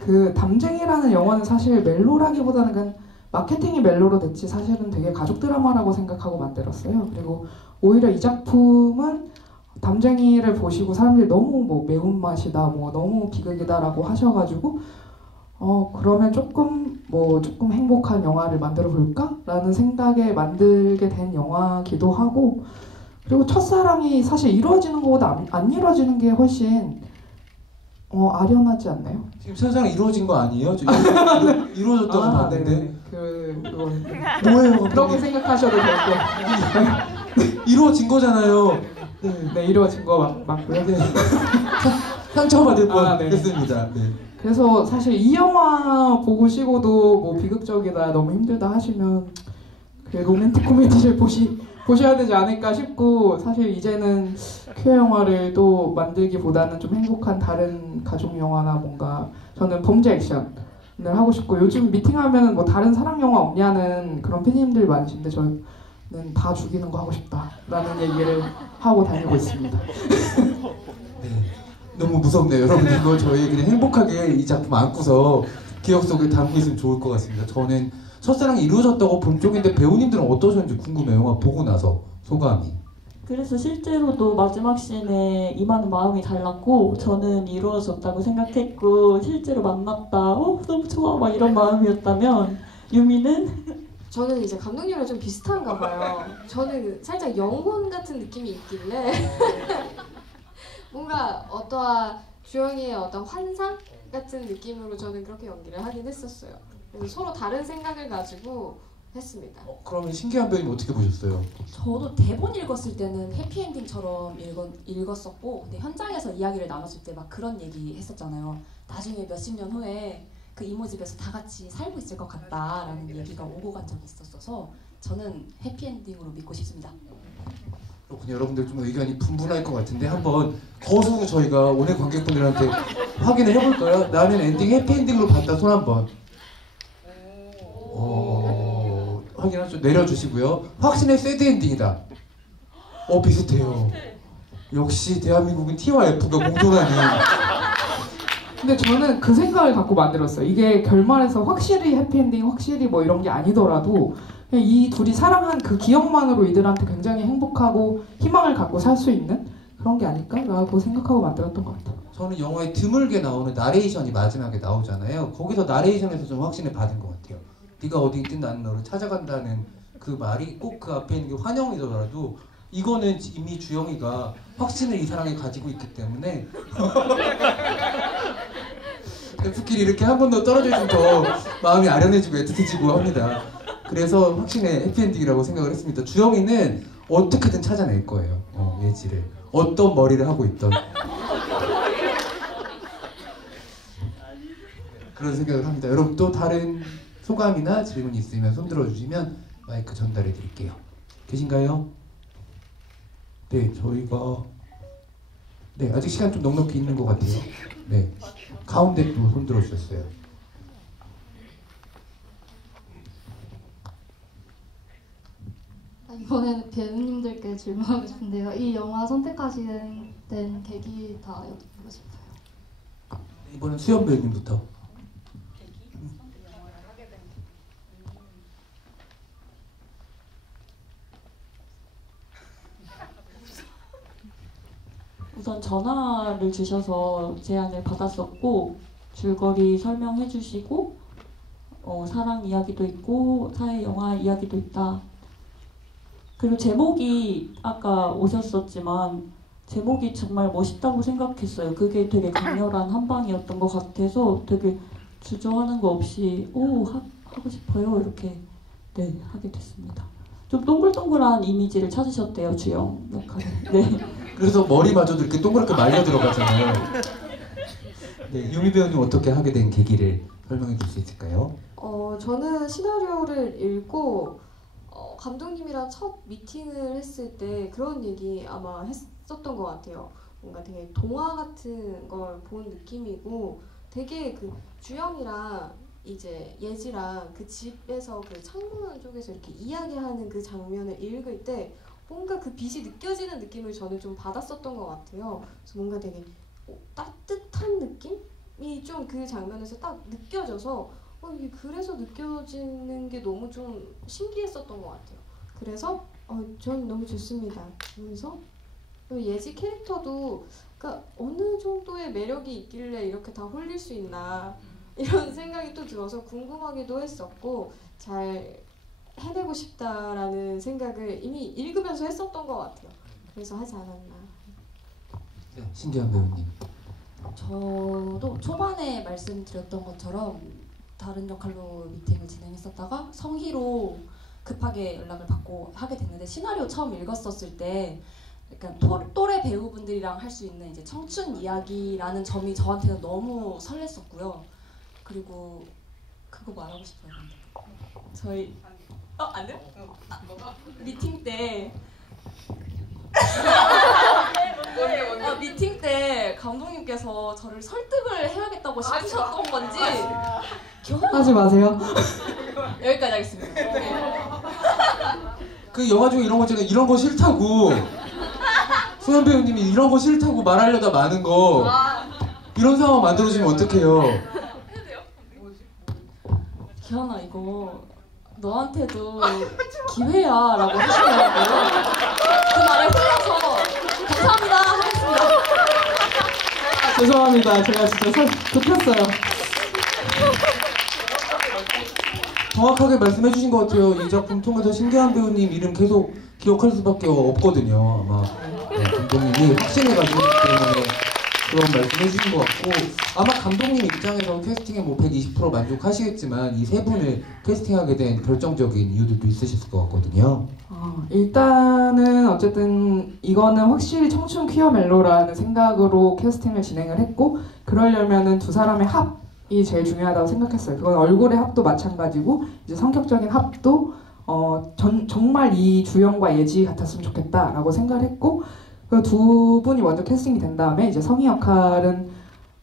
그 담쟁이라는 영화는 사실 멜로라기보다는 그냥 마케팅이 멜로로 됐지 사실은 되게 가족 드라마라고 생각하고 만들었어요. 그리고 오히려 이 작품은 담쟁이를 보시고 사람들이 너무 뭐 매운맛이다 뭐 너무 비극이다라고 하셔가지고 그러면 조금 행복한 영화를 만들어 볼까라는 생각에 만들게 된 영화기도 하고 그리고 첫사랑이 사실 이루어지는 것보다 안 이루어지는 게 훨씬 아련하지 않나요? 지금 첫사랑 이루어진 거 아니에요? 이루어졌다고 봤는데 그거 뭐예요? 그렇게 생각하셔도 될 거. 이루어진 거잖아요. 네, 이루어진 거 맞고요. 네. 상처받을 뻔했습니다. 네. 그래서 사실 이 영화 보고 쉬고도 뭐 비극적이다 너무 힘들다 하시면 그 로맨틱 코미디를 보셔야 되지 않을까 싶고 사실 이제는 큐어 영화를 또 만들기보다는 좀 행복한 다른 가족 영화나 뭔가 저는 범죄 액션을 하고 싶고 요즘 미팅하면 뭐 다른 사랑 영화 없냐는 그런 PD님들이 많으신데 저는 다 죽이는 거 하고 싶다라는 얘기를 하고 다니고 있습니다. 네, 너무 무섭네요. 여러분 이거 저희 그냥 행복하게 이 작품 안고서 기억 속에 담고 있으면 좋을 것 같습니다. 저는 첫사랑이 이루어졌다고 본 쪽인데 배우님들은 어떠셨는지 궁금해요. 영화 보고 나서 소감이. 그래서 실제로도 마지막 씬에 임하는 마음이 달랐고 저는 이루어졌다고 생각했고 실제로 만났다 너무 좋아 막 이런 마음이었다면 유미는? 저는 이제 감독님이랑 좀 비슷한가 봐요. 저는 살짝 영혼 같은 느낌이 있길래 뭔가 어떠한 주영이의 어떤 환상 같은 느낌으로 저는 그렇게 연기를 하긴 했었어요. 그래서 서로 다른 생각을 가지고 했습니다. 그러면 신기한 배우님 어떻게 보셨어요? 저도 대본 읽었을 때는 해피엔딩처럼 읽었었고 근데 현장에서 이야기를 나눴을 때 막 그런 얘기 했었잖아요. 나중에 몇십 년 후에 그 이모 집에서 다 같이 살고 있을 것 같다라는 얘기가 오고 간 적이 있었어서 저는 해피엔딩으로 믿고 싶습니다. 그렇군요. 여러분들 좀 의견이 분분할 것 같은데 한번 거수 저희가 오늘 관객분들한테 확인을 해볼까요? 나는 엔딩 해피엔딩으로 봤다. 손 한번. 확인하죠. 내려주시고요. 확신의 새드 엔딩이다. 비슷해요. 역시 대한민국은 T와 F가 공존하는. 근데 저는 그 생각을 갖고 만들었어요. 이게 결말에서 확실히 해피엔딩, 확실히 뭐 이런 게 아니더라도 그냥 이 둘이 사랑한 그 기억만으로 이들한테 굉장히 행복하고 희망을 갖고 살 수 있는 그런 게 아닐까라고 생각하고 만들었던 것 같아요. 저는 영화에 드물게 나오는 나레이션이 마지막에 나오잖아요. 거기서 나레이션에서 좀 확신을 받은 것 같아요. 네가 어디 있든 나는 너를 찾아간다는 그 말이 꼭 그 앞에 있는 게 환영이더라도 이거는 이미 주영이가 확신을 이 사랑에 가지고 있기 때문에 F끼리 이렇게 한 번 더 떨어져 있으면 더 마음이 아련해지고 애틋해지고 합니다. 그래서 확신의 해피엔딩이라고 생각을 했습니다. 주영이는 어떻게든 찾아낼 거예요. 예지를. 어떤 머리를 하고 있던. 그런 생각을 합니다. 여러분 또 다른 소감이나 질문이 있으면 손 들어주시면 마이크 전달해 드릴게요. 계신가요? 네, 저희가 아직 시간 좀 넉넉히 있는 것 같아요. 네, 가운데 또 손 들어주셨어요. 이번에는 배우님들께 질문하고 싶은데요. 이 영화 선택하시게 된 계기 다 여쭤보고 싶어요. 이번엔 수연 배우님부터. 우선 전화를 주셔서 제안을 받았었고 줄거리 설명해 주시고 사랑 이야기도 있고 사회 영화 이야기도 있다. 그리고 제목이 아까 오셨었지만 제목이 정말 멋있다고 생각했어요. 그게 되게 강렬한 한방이었던 것 같아서 되게 주저하는 거 없이 하고 싶어요 이렇게 하게 됐습니다. 좀 동글동글한 이미지를 찾으셨대요, 주영 역할에. 네. 그래서 머리마저도 이렇게 동그랗게 말려 들어가잖아요. 네, 유미 배우님 어떻게 하게 된 계기를 설명해 줄 수 있을까요? 저는 시나리오를 읽고 감독님이랑 첫 미팅을 했을 때 그런 얘기 아마 했었던 것 같아요. 뭔가 되게 동화 같은 걸 본 느낌이고 되게 그 주영이랑 이제 예지랑 그 집에서 그 창문 쪽에서 이렇게 이야기하는 그 장면을 읽을 때 뭔가 그 빛이 느껴지는 느낌을 저는 좀 받았었던 것 같아요. 그래서 뭔가 되게 따뜻한 느낌이 좀 그 장면에서 딱 느껴져서 이게 그래서 느껴지는 게 너무 좀 신기했었던 것 같아요. 그래서 전 너무 좋습니다. 그래서 예지 캐릭터도 그러니까 어느 정도의 매력이 있길래 이렇게 다 홀릴 수 있나 이런 생각이 또 들어서 궁금하기도 했었고 잘 해내고 싶다라는 생각을 이미 읽으면서 했었던 것 같아요. 그래서 하지 않았나. 네, 신기한 배우님. 저도 초반에 말씀드렸던 것처럼 다른 역할로 미팅을 진행했었다가 성희로 급하게 연락을 받고 하게 됐는데 시나리오 처음 읽었었을 때 약간 또래 배우분들이랑 할 수 있는 이제 청춘 이야기라는 점이 저한테는 너무 설렜었고요. 그리고 그거 말하고 싶어요. 저희 안 돼요? 미팅 때 미팅 때 감독님께서 저를 설득을 해야겠다고 싶으셨던 건지 하지 마세요. 여기까지 하겠습니다. 그 영화 중에 이런 거 있잖아요. 이런 거 싫다고 소연 배우님이 이런 거 싫다고 말하려다 많은 거 이런 상황 만들어주면 어떡해요. 기현아 이거 너한테도 기회야 라고 하시더라고요. 그 말에 홀려서 감사합니다 하겠습니다. 죄송합니다. 제가 진짜 급했어요. 정확하게 말씀해 주신 것 같아요. 이 작품 통해서 신기한 배우님 이름 계속 기억할 수밖에 없거든요. 아마 감독님이 확신해가지고 때문에 그런 말씀해 주신 것 같고 아마 감독님 입장에서 캐스팅에 뭐 120% 만족하시겠지만 이 세 분을 캐스팅하게 된 결정적인 이유들도 있으실 것 같거든요. 일단은 어쨌든 이거는 확실히 청춘 퀴어 멜로라는 생각으로 캐스팅을 진행을 했고 그러려면은 두 사람의 합이 제일 중요하다고 생각했어요. 그건 얼굴의 합도 마찬가지고 이제 성격적인 합도 정말 이 주연과 예지 같았으면 좋겠다라고 생각을 했고 그 두 분이 먼저 캐스팅이 된 다음에 이제 성희 역할은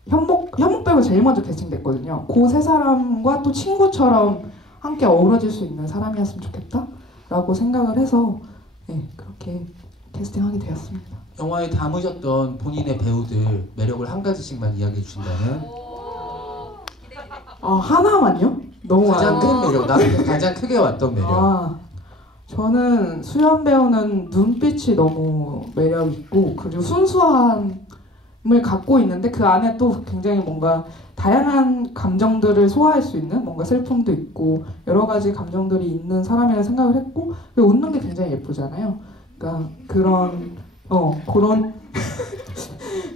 현목 배우가 제일 먼저 캐스팅됐거든요. 그 세 사람과 또 친구처럼 함께 어우러질 수 있는 사람이었으면 좋겠다라고 생각을 해서 네, 그렇게 캐스팅하게 되었습니다. 영화에 담으셨던 본인의 배우들 매력을 한 가지씩만 이야기해 주신다면? 하나만요? 너무 가장 큰 매력, 나한테 가장 크게 왔던 매력. 저는 수연 배우는 눈빛이 너무 매력 있고 그리고 순수함을 갖고 있는데 그 안에 또 굉장히 뭔가 다양한 감정들을 소화할 수 있는 뭔가 슬픔도 있고 여러 가지 감정들이 있는 사람이라 생각을 했고 그리고 웃는 게 굉장히 예쁘잖아요. 그러니까 그런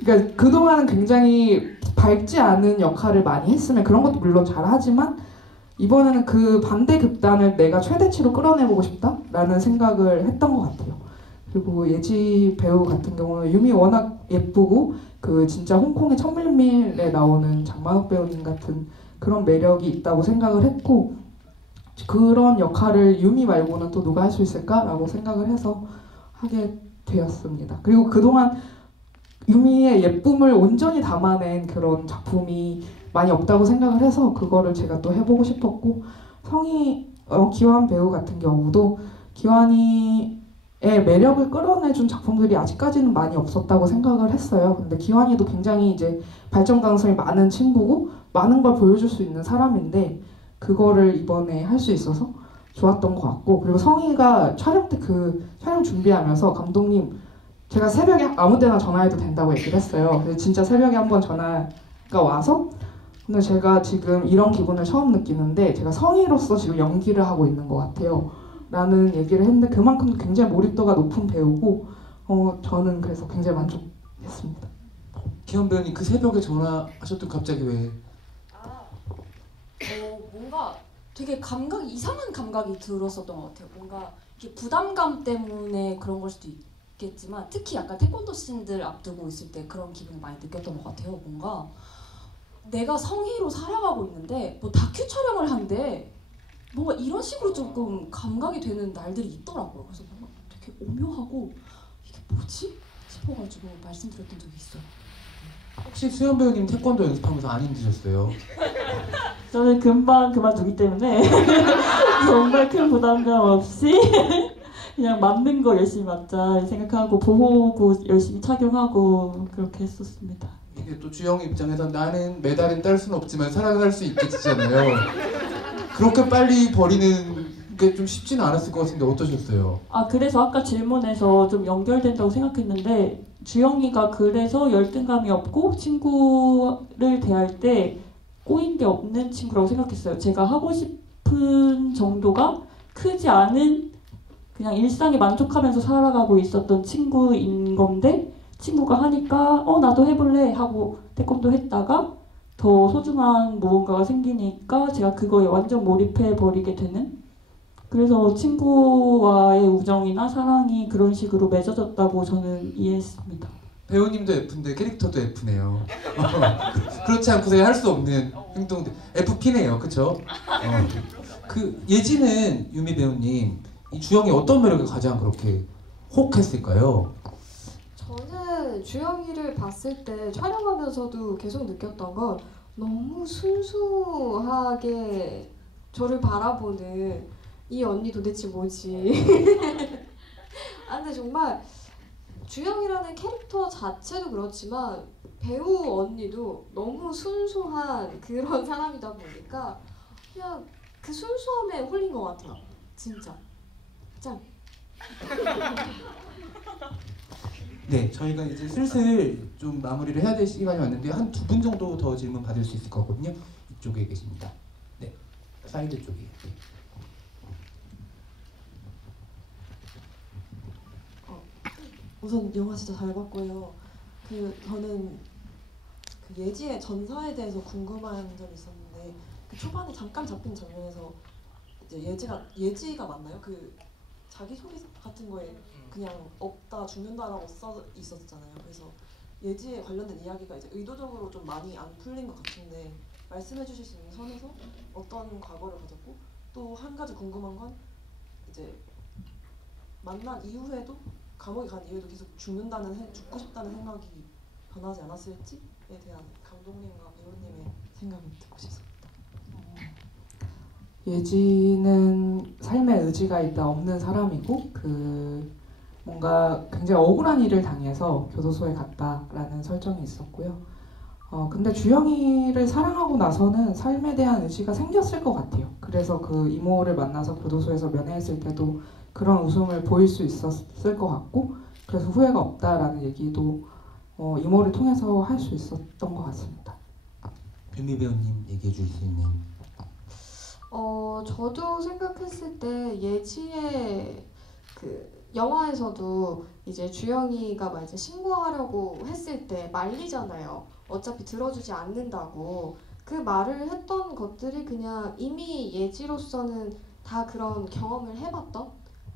그러니까 그동안은 굉장히 밝지 않은 역할을 많이 했으면 그런 것도 물론 잘하지만 이번에는 그 반대 극단을 내가 최대치로 끌어내보고 싶다라는 생각을 했던 것 같아요. 그리고 예지 배우 같은 경우는 유미 워낙 예쁘고 그 진짜 홍콩의 천밀밀에 나오는 장만옥 배우님 같은 그런 매력이 있다고 생각을 했고 그런 역할을 유미 말고는 또 누가 할 수 있을까라고 생각을 해서 하게 되었습니다. 그리고 그동안 유미의 예쁨을 온전히 담아낸 그런 작품이 많이 없다고 생각을 해서 그거를 제가 또 해보고 싶었고 성희 기환 배우 같은 경우도 기환이의 매력을 끌어내준 작품들이 아직까지는 많이 없었다고 생각을 했어요. 근데 기환이도 굉장히 이제 발전 가능성이 많은 친구고 많은 걸 보여줄 수 있는 사람인데 그거를 이번에 할 수 있어서 좋았던 것 같고 그리고 성희가 촬영 때 그 촬영 준비하면서 감독님 제가 새벽에 아무 때나 전화해도 된다고 얘기를 했어요. 그래서 진짜 새벽에 한번 전화가 와서 근데 제가 지금 이런 기분을 처음 느끼는데 제가 성희로서 지금 연기를 하고 있는 것 같아요 라는 얘기를 했는데 그만큼 굉장히 몰입도가 높은 배우고 저는 그래서 굉장히 만족했습니다. 기현 배우님 그 새벽에 전화하셨던 갑자기 왜? 뭔가 되게 이상한 감각이 들었었던 것 같아요. 뭔가 이게 부담감 때문에 그런 걸 수도 있겠지만 특히 약간 태권도 씬들 앞두고 있을 때 그런 기분을 많이 느꼈던 것 같아요. 뭔가 내가 성희로 살아가고 있는데 뭐 다큐 촬영을 한데 뭔가 이런 식으로 조금 감각이 되는 날들이 있더라고요. 그래서 뭔가 되게 오묘하고 이게 뭐지? 싶어가지고 말씀드렸던 적이 있어요. 혹시 수연 배우님 태권도 연습하면서 안 힘드셨어요? 저는 금방 그만두기 때문에 정말 큰 부담감 없이 그냥 맞는 거 열심히 맞자 생각하고 보호구 열심히 착용하고 그렇게 했었습니다. 이게 또 주영 입장에서 나는 메달은 딸 수는 없지만 사랑을 할 수 있겠잖아요. 그렇게 빨리 버리는 게 좀 쉽지는 않았을 것 같은데 어떠셨어요? 그래서 아까 질문에서 좀 연결된다고 생각했는데 주영이가 그래서 열등감이 없고 친구를 대할 때 꼬인 게 없는 친구라고 생각했어요. 제가 하고 싶은 정도가 크지 않은 그냥 일상에 만족하면서 살아가고 있었던 친구인 건데 친구가 하니까 나도 해볼래 하고 태권도 했다가 더 소중한 무언가가 생기니까 제가 그거에 완전 몰입해버리게 되는 그래서 친구와의 우정이나 사랑이 그런 식으로 맺어졌다고 저는 이해했습니다. 배우님도 F인데 캐릭터도 F네요. 그렇지 않고서 할 수 없는 행동들 FP네요. 그쵸? 그 예지는 유미 배우님 이 주영이 어떤 매력이 가장 그렇게 혹했을까요? 저는 주영이를 봤을 때 촬영하면서도 계속 느꼈던 건 너무 순수하게 저를 바라보는 이 언니 도대체 뭐지? 근데 정말 주영이라는 캐릭터 자체도 그렇지만 배우 언니도 너무 순수한 그런 사람이다 보니까 그냥 그 순수함에 홀린 것 같아요. 진짜 짱. 네, 저희가 이제 슬슬 좀 마무리를 해야 될 시간이 왔는데 한 2분 정도 더 질문 받을 수 있을 거거든요. 이쪽에 계십니다. 네, 사이드 쪽에. 네. 우선 영화 진짜 잘 봤고요. 저는 예지의 전사에 대해서 궁금한 점이 있었는데 초반에 잠깐 잡힌 장면에서 이제 예지가 맞나요? 자기 소개 같은 거에 그냥 없다 죽는다라고 써 있었잖아요. 그래서 예지에 관련된 이야기가 이제 의도적으로 좀 많이 안 풀린 것 같은데 말씀해주실 수 있는 선에서 어떤 과거를 가졌고 또 한 가지 궁금한 건 이제 만난 이후에도 감옥에 간 이후에도 계속 죽고 싶다는 생각이 변하지 않았을지에 대한 감독님과 배우님의 생각을 듣고 싶습니다. 예지는 삶의 의지가 일단 없는 사람이고 뭔가 굉장히 억울한 일을 당해서 교도소에 갔다라는 설정이 있었고요. 근데 주영이를 사랑하고 나서는 삶에 대한 의지가 생겼을 것 같아요. 그래서 그 이모를 만나서 교도소에서 면회했을 때도 그런 웃음을 보일 수 있었을 것 같고, 그래서 후회가 없다라는 얘기도 이모를 통해서 할 수 있었던 것 같습니다. 유미 배우님 얘기해 주실 수 있는. 저도 생각했을 때 예지의 영화에서도 이제 주영이가 막 이제 신고하려고 했을 때 말리잖아요. 어차피 들어주지 않는다고. 그 말을 했던 것들이 그냥 이미 예지로서는 다 그런 경험을 해봤던,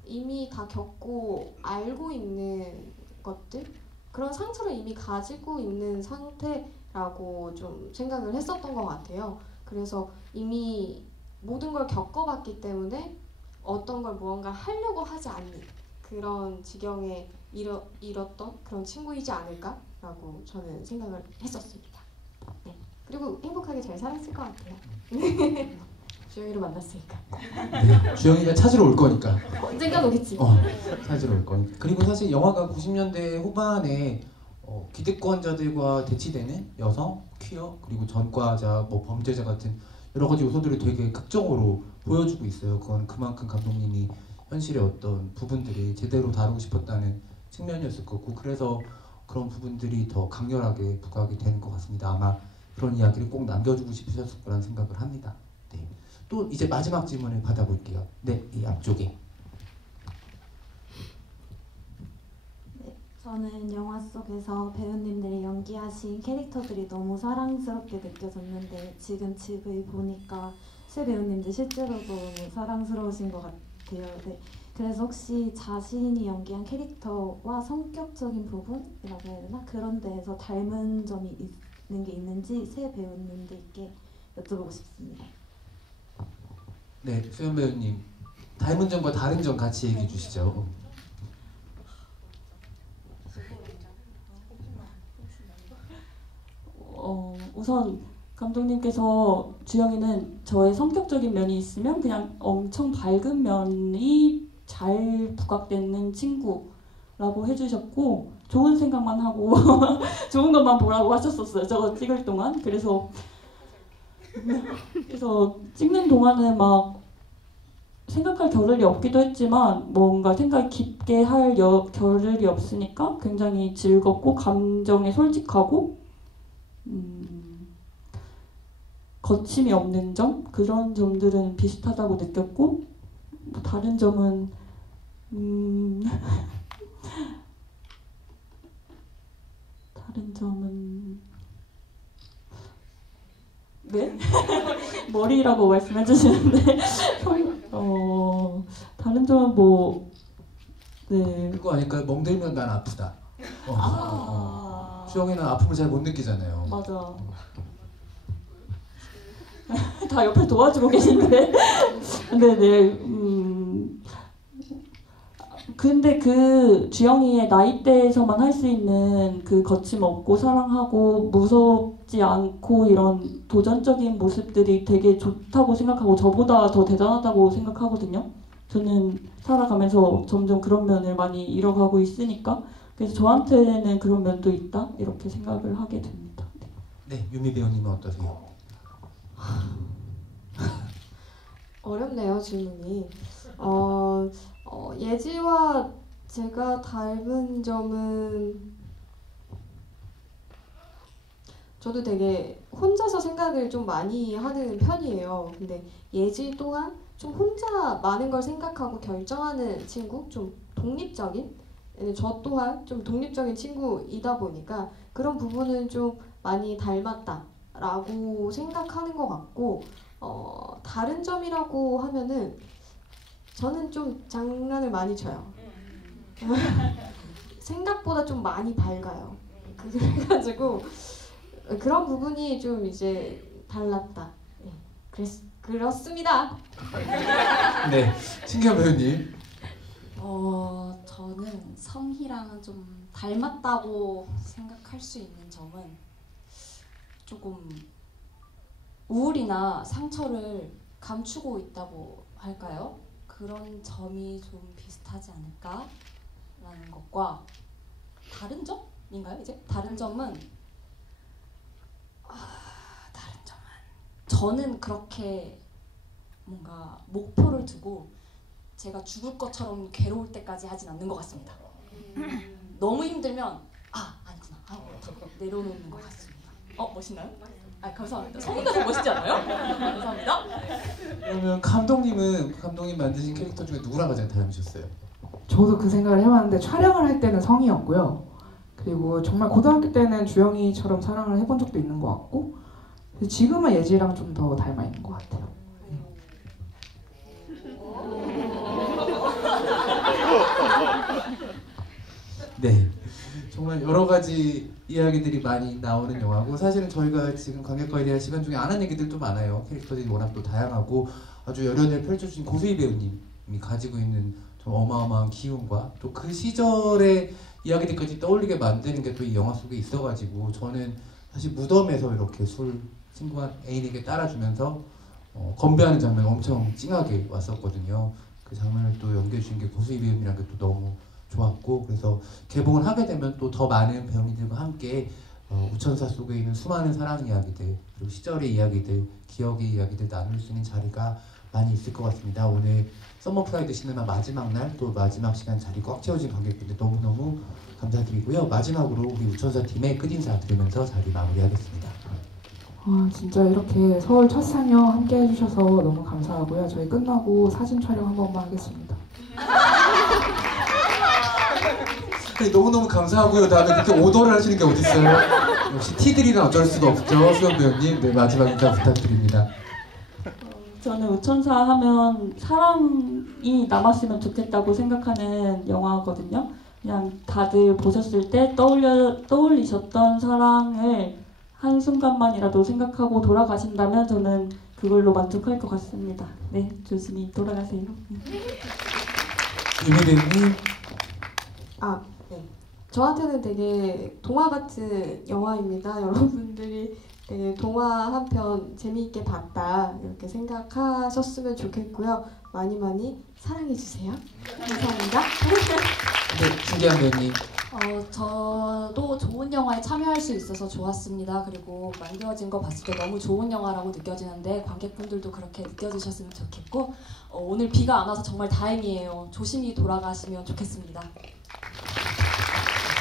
이미 다 겪고 알고 있는 것들, 그런 상처를 이미 가지고 있는 상태라고 좀 생각을 했었던 것 같아요. 그래서 이미 모든 걸 겪어봤기 때문에 어떤 걸 무언가 하려고 하지 않는 그런 지경에 이뤘던 그런 친구이지 않을까라고 저는 생각을 했었습니다. 네. 그리고 행복하게 잘 살았을 것 같아요. 주영이를 만났으니까. 네, 주영이가 찾으러 올 거니까. 언젠간 오겠지. 찾으러 올 거니까. 그리고 사실 영화가 90년대 후반에 기득권자들과 대치되는 여성, 퀴어, 그리고 전과자, 범죄자 같은 여러 가지 요소들을 되게 극적으로 보여주고 있어요. 그건 그만큼 감독님이 현실의 어떤 부분들을 제대로 다루고 싶었다는 측면이었을 거고, 그래서 그런 부분들이 더 강렬하게 부각이 되는 것 같습니다. 아마 그런 이야기를 꼭 남겨주고 싶으셨을 거라는 생각을 합니다. 네. 또 이제 마지막 질문을 받아볼게요. 네, 이 앞쪽에. 저는 영화 속에서 배우님들이 연기하신 캐릭터들이 너무 사랑스럽게 느껴졌는데 지금 집을 보니까 새 배우님들 실제로도 너무 사랑스러우신 것 같아요. 네. 그래서 혹시 자신이 연기한 캐릭터와 성격적인 부분이라고 해야 되나? 그런 데에서 닮은 점이 있는 게 있는지 새 배우님들께 여쭤보고 싶습니다. 네, 수연 배우님. 닮은 점과 다른 점 같이 얘기해 주시죠. 우선 감독님께서 주영이는 저의 성격적인 면이 있으면 그냥 엄청 밝은 면이 잘 부각되는 친구라고 해주셨고, 좋은 생각만 하고 좋은 것만 보라고 하셨었어요. 저거 찍을 동안. 그래서 찍는 동안은 막 생각할 겨를이 없기도 했지만 뭔가 생각 깊게 할 겨를이 없으니까 굉장히 즐겁고 감정에 솔직하고 거침이 없는 점, 그런 점들은 비슷하다고 느꼈고, 다른 점은 다른 점은 네? 머리라고 말씀해 주시는데 다른 점은 네. 그거 아닐까요? 멍들면 난 아프다. 주영이는 아픔을 잘 못 느끼잖아요. 맞아. 다 옆에 도와주고 계신데. 네네. 근데 그 주영이의 나이대에서만 할 수 있는 그 거침없고 사랑하고 무섭지 않고 이런 도전적인 모습들이 되게 좋다고 생각하고 저보다 더 대단하다고 생각하거든요. 저는 살아가면서 점점 그런 면을 많이 잃어가고 있으니까, 그래서 저한테는 그런 면도 있다 이렇게 생각을 하게 됩니다. 네, 유미 배우님은 어떠세요? 어렵네요, 질문이. 예지와 제가 닮은 점은 저도 되게 혼자서 생각을 좀 많이 하는 편이에요. 근데 예지 또한 좀 혼자 많은 걸 생각하고 결정하는 친구, 좀 독립적인, 저 또한 좀 독립적인 친구이다 보니까 그런 부분은 좀 많이 닮았다라고 생각하는 것 같고, 다른 점이라고 하면은 저는 좀 장난을 많이 쳐요. 생각보다 좀 많이 밝아요. 그래가지고 그런 부분이 좀 이제 달랐다. 네, 그렇습니다. 네, 신기한 배우님. 저는 성희랑은 좀 닮았다고 생각할 수 있는 점은 조금 우울이나 상처를 감추고 있다고 할까요? 그런 점이 좀 비슷하지 않을까라는 것과 다른 점인가요? 이제 다른 점은 저는 그렇게 뭔가 목표를 두고 제가 죽을 것처럼 괴로울 때까지 하진 않는 것 같습니다. 너무 힘들면 아니구나 내려놓는 것 같습니다. 멋있나요? 감사합니다. 성우가 더 멋있지 않아요? 감사합니다. 그러면 감독님 만드신 캐릭터 중에 누구랑 가장 닮으셨어요? 저도 그 생각을 해봤는데 촬영을 할 때는 성이었고요. 그리고 정말 고등학교 때는 주영이처럼 사랑을 해본 적도 있는 것 같고 지금은 예지랑 좀 더 닮아 있는 것 같아요. 네, 정말 여러 가지 이야기들이 많이 나오는 영화고 사실은 저희가 지금 관객과에 대한 시간 중에 안 한 얘기들도 많아요. 캐릭터들이 워낙 또 다양하고 아주 열연을 펼쳐주신 고수희 배우님이 가지고 있는 좀 어마어마한 기운과 또 그 시절의 이야기들까지 떠올리게 만드는 게 또 이 영화 속에 있어가지고 저는 사실 무덤에서 이렇게 술 친구한 애인에게 따라주면서 건배하는 장면 엄청 찡하게 왔었거든요. 그 장면을 또 연기해주신 게 고수희 배우님이란 게 또 너무 좋았고 그래서 개봉을 하게 되면 또 더 많은 배우님들과 함께 우천사 속에 있는 수많은 사랑 이야기들 그리고 시절의 이야기들 기억의 이야기들 나눌 수 있는 자리가 많이 있을 것 같습니다. 오늘 썸머 프라이드 시네마 마지막 날 또 마지막 시간 자리 꽉 채워진 관객분들 너무너무 감사드리고요. 마지막으로 우리 우천사 팀의 끝인사 드리면서 자리 마무리하겠습니다. 진짜 이렇게 서울 첫 상영 함께 해주셔서 너무 감사하고요. 저희 끝나고 사진 촬영 한 번만 하겠습니다. 너무너무 감사하고요. 다음에 그렇게 오더를 하시는 게 어딨어요? 역시 티들이는 어쩔 수가 없죠. 수영 배우님. 네, 마지막 인사 부탁드립니다. 저는 우천사 하면 사랑이 남았으면 좋겠다고 생각하는 영화거든요. 그냥 다들 보셨을 때 떠올리셨던 사랑을 한순간만이라도 생각하고 돌아가신다면 저는 그걸로 만족할 것 같습니다. 네, 조심히 돌아가세요. 유미 배우님. 네. 저한테는 되게 동화 같은 영화입니다. 여러분들이 되게 동화 한 편 재미있게 봤다 이렇게 생각하셨으면 좋겠고요. 많이 많이 사랑해주세요. 감사합니다. 네, 신기한 배우님. 저도 좋은 영화에 참여할 수 있어서 좋았습니다. 그리고 만들어진 거 봤을 때 너무 좋은 영화라고 느껴지는데 관객분들도 그렇게 느껴지셨으면 좋겠고 오늘 비가 안 와서 정말 다행이에요. 조심히 돌아가시면 좋겠습니다.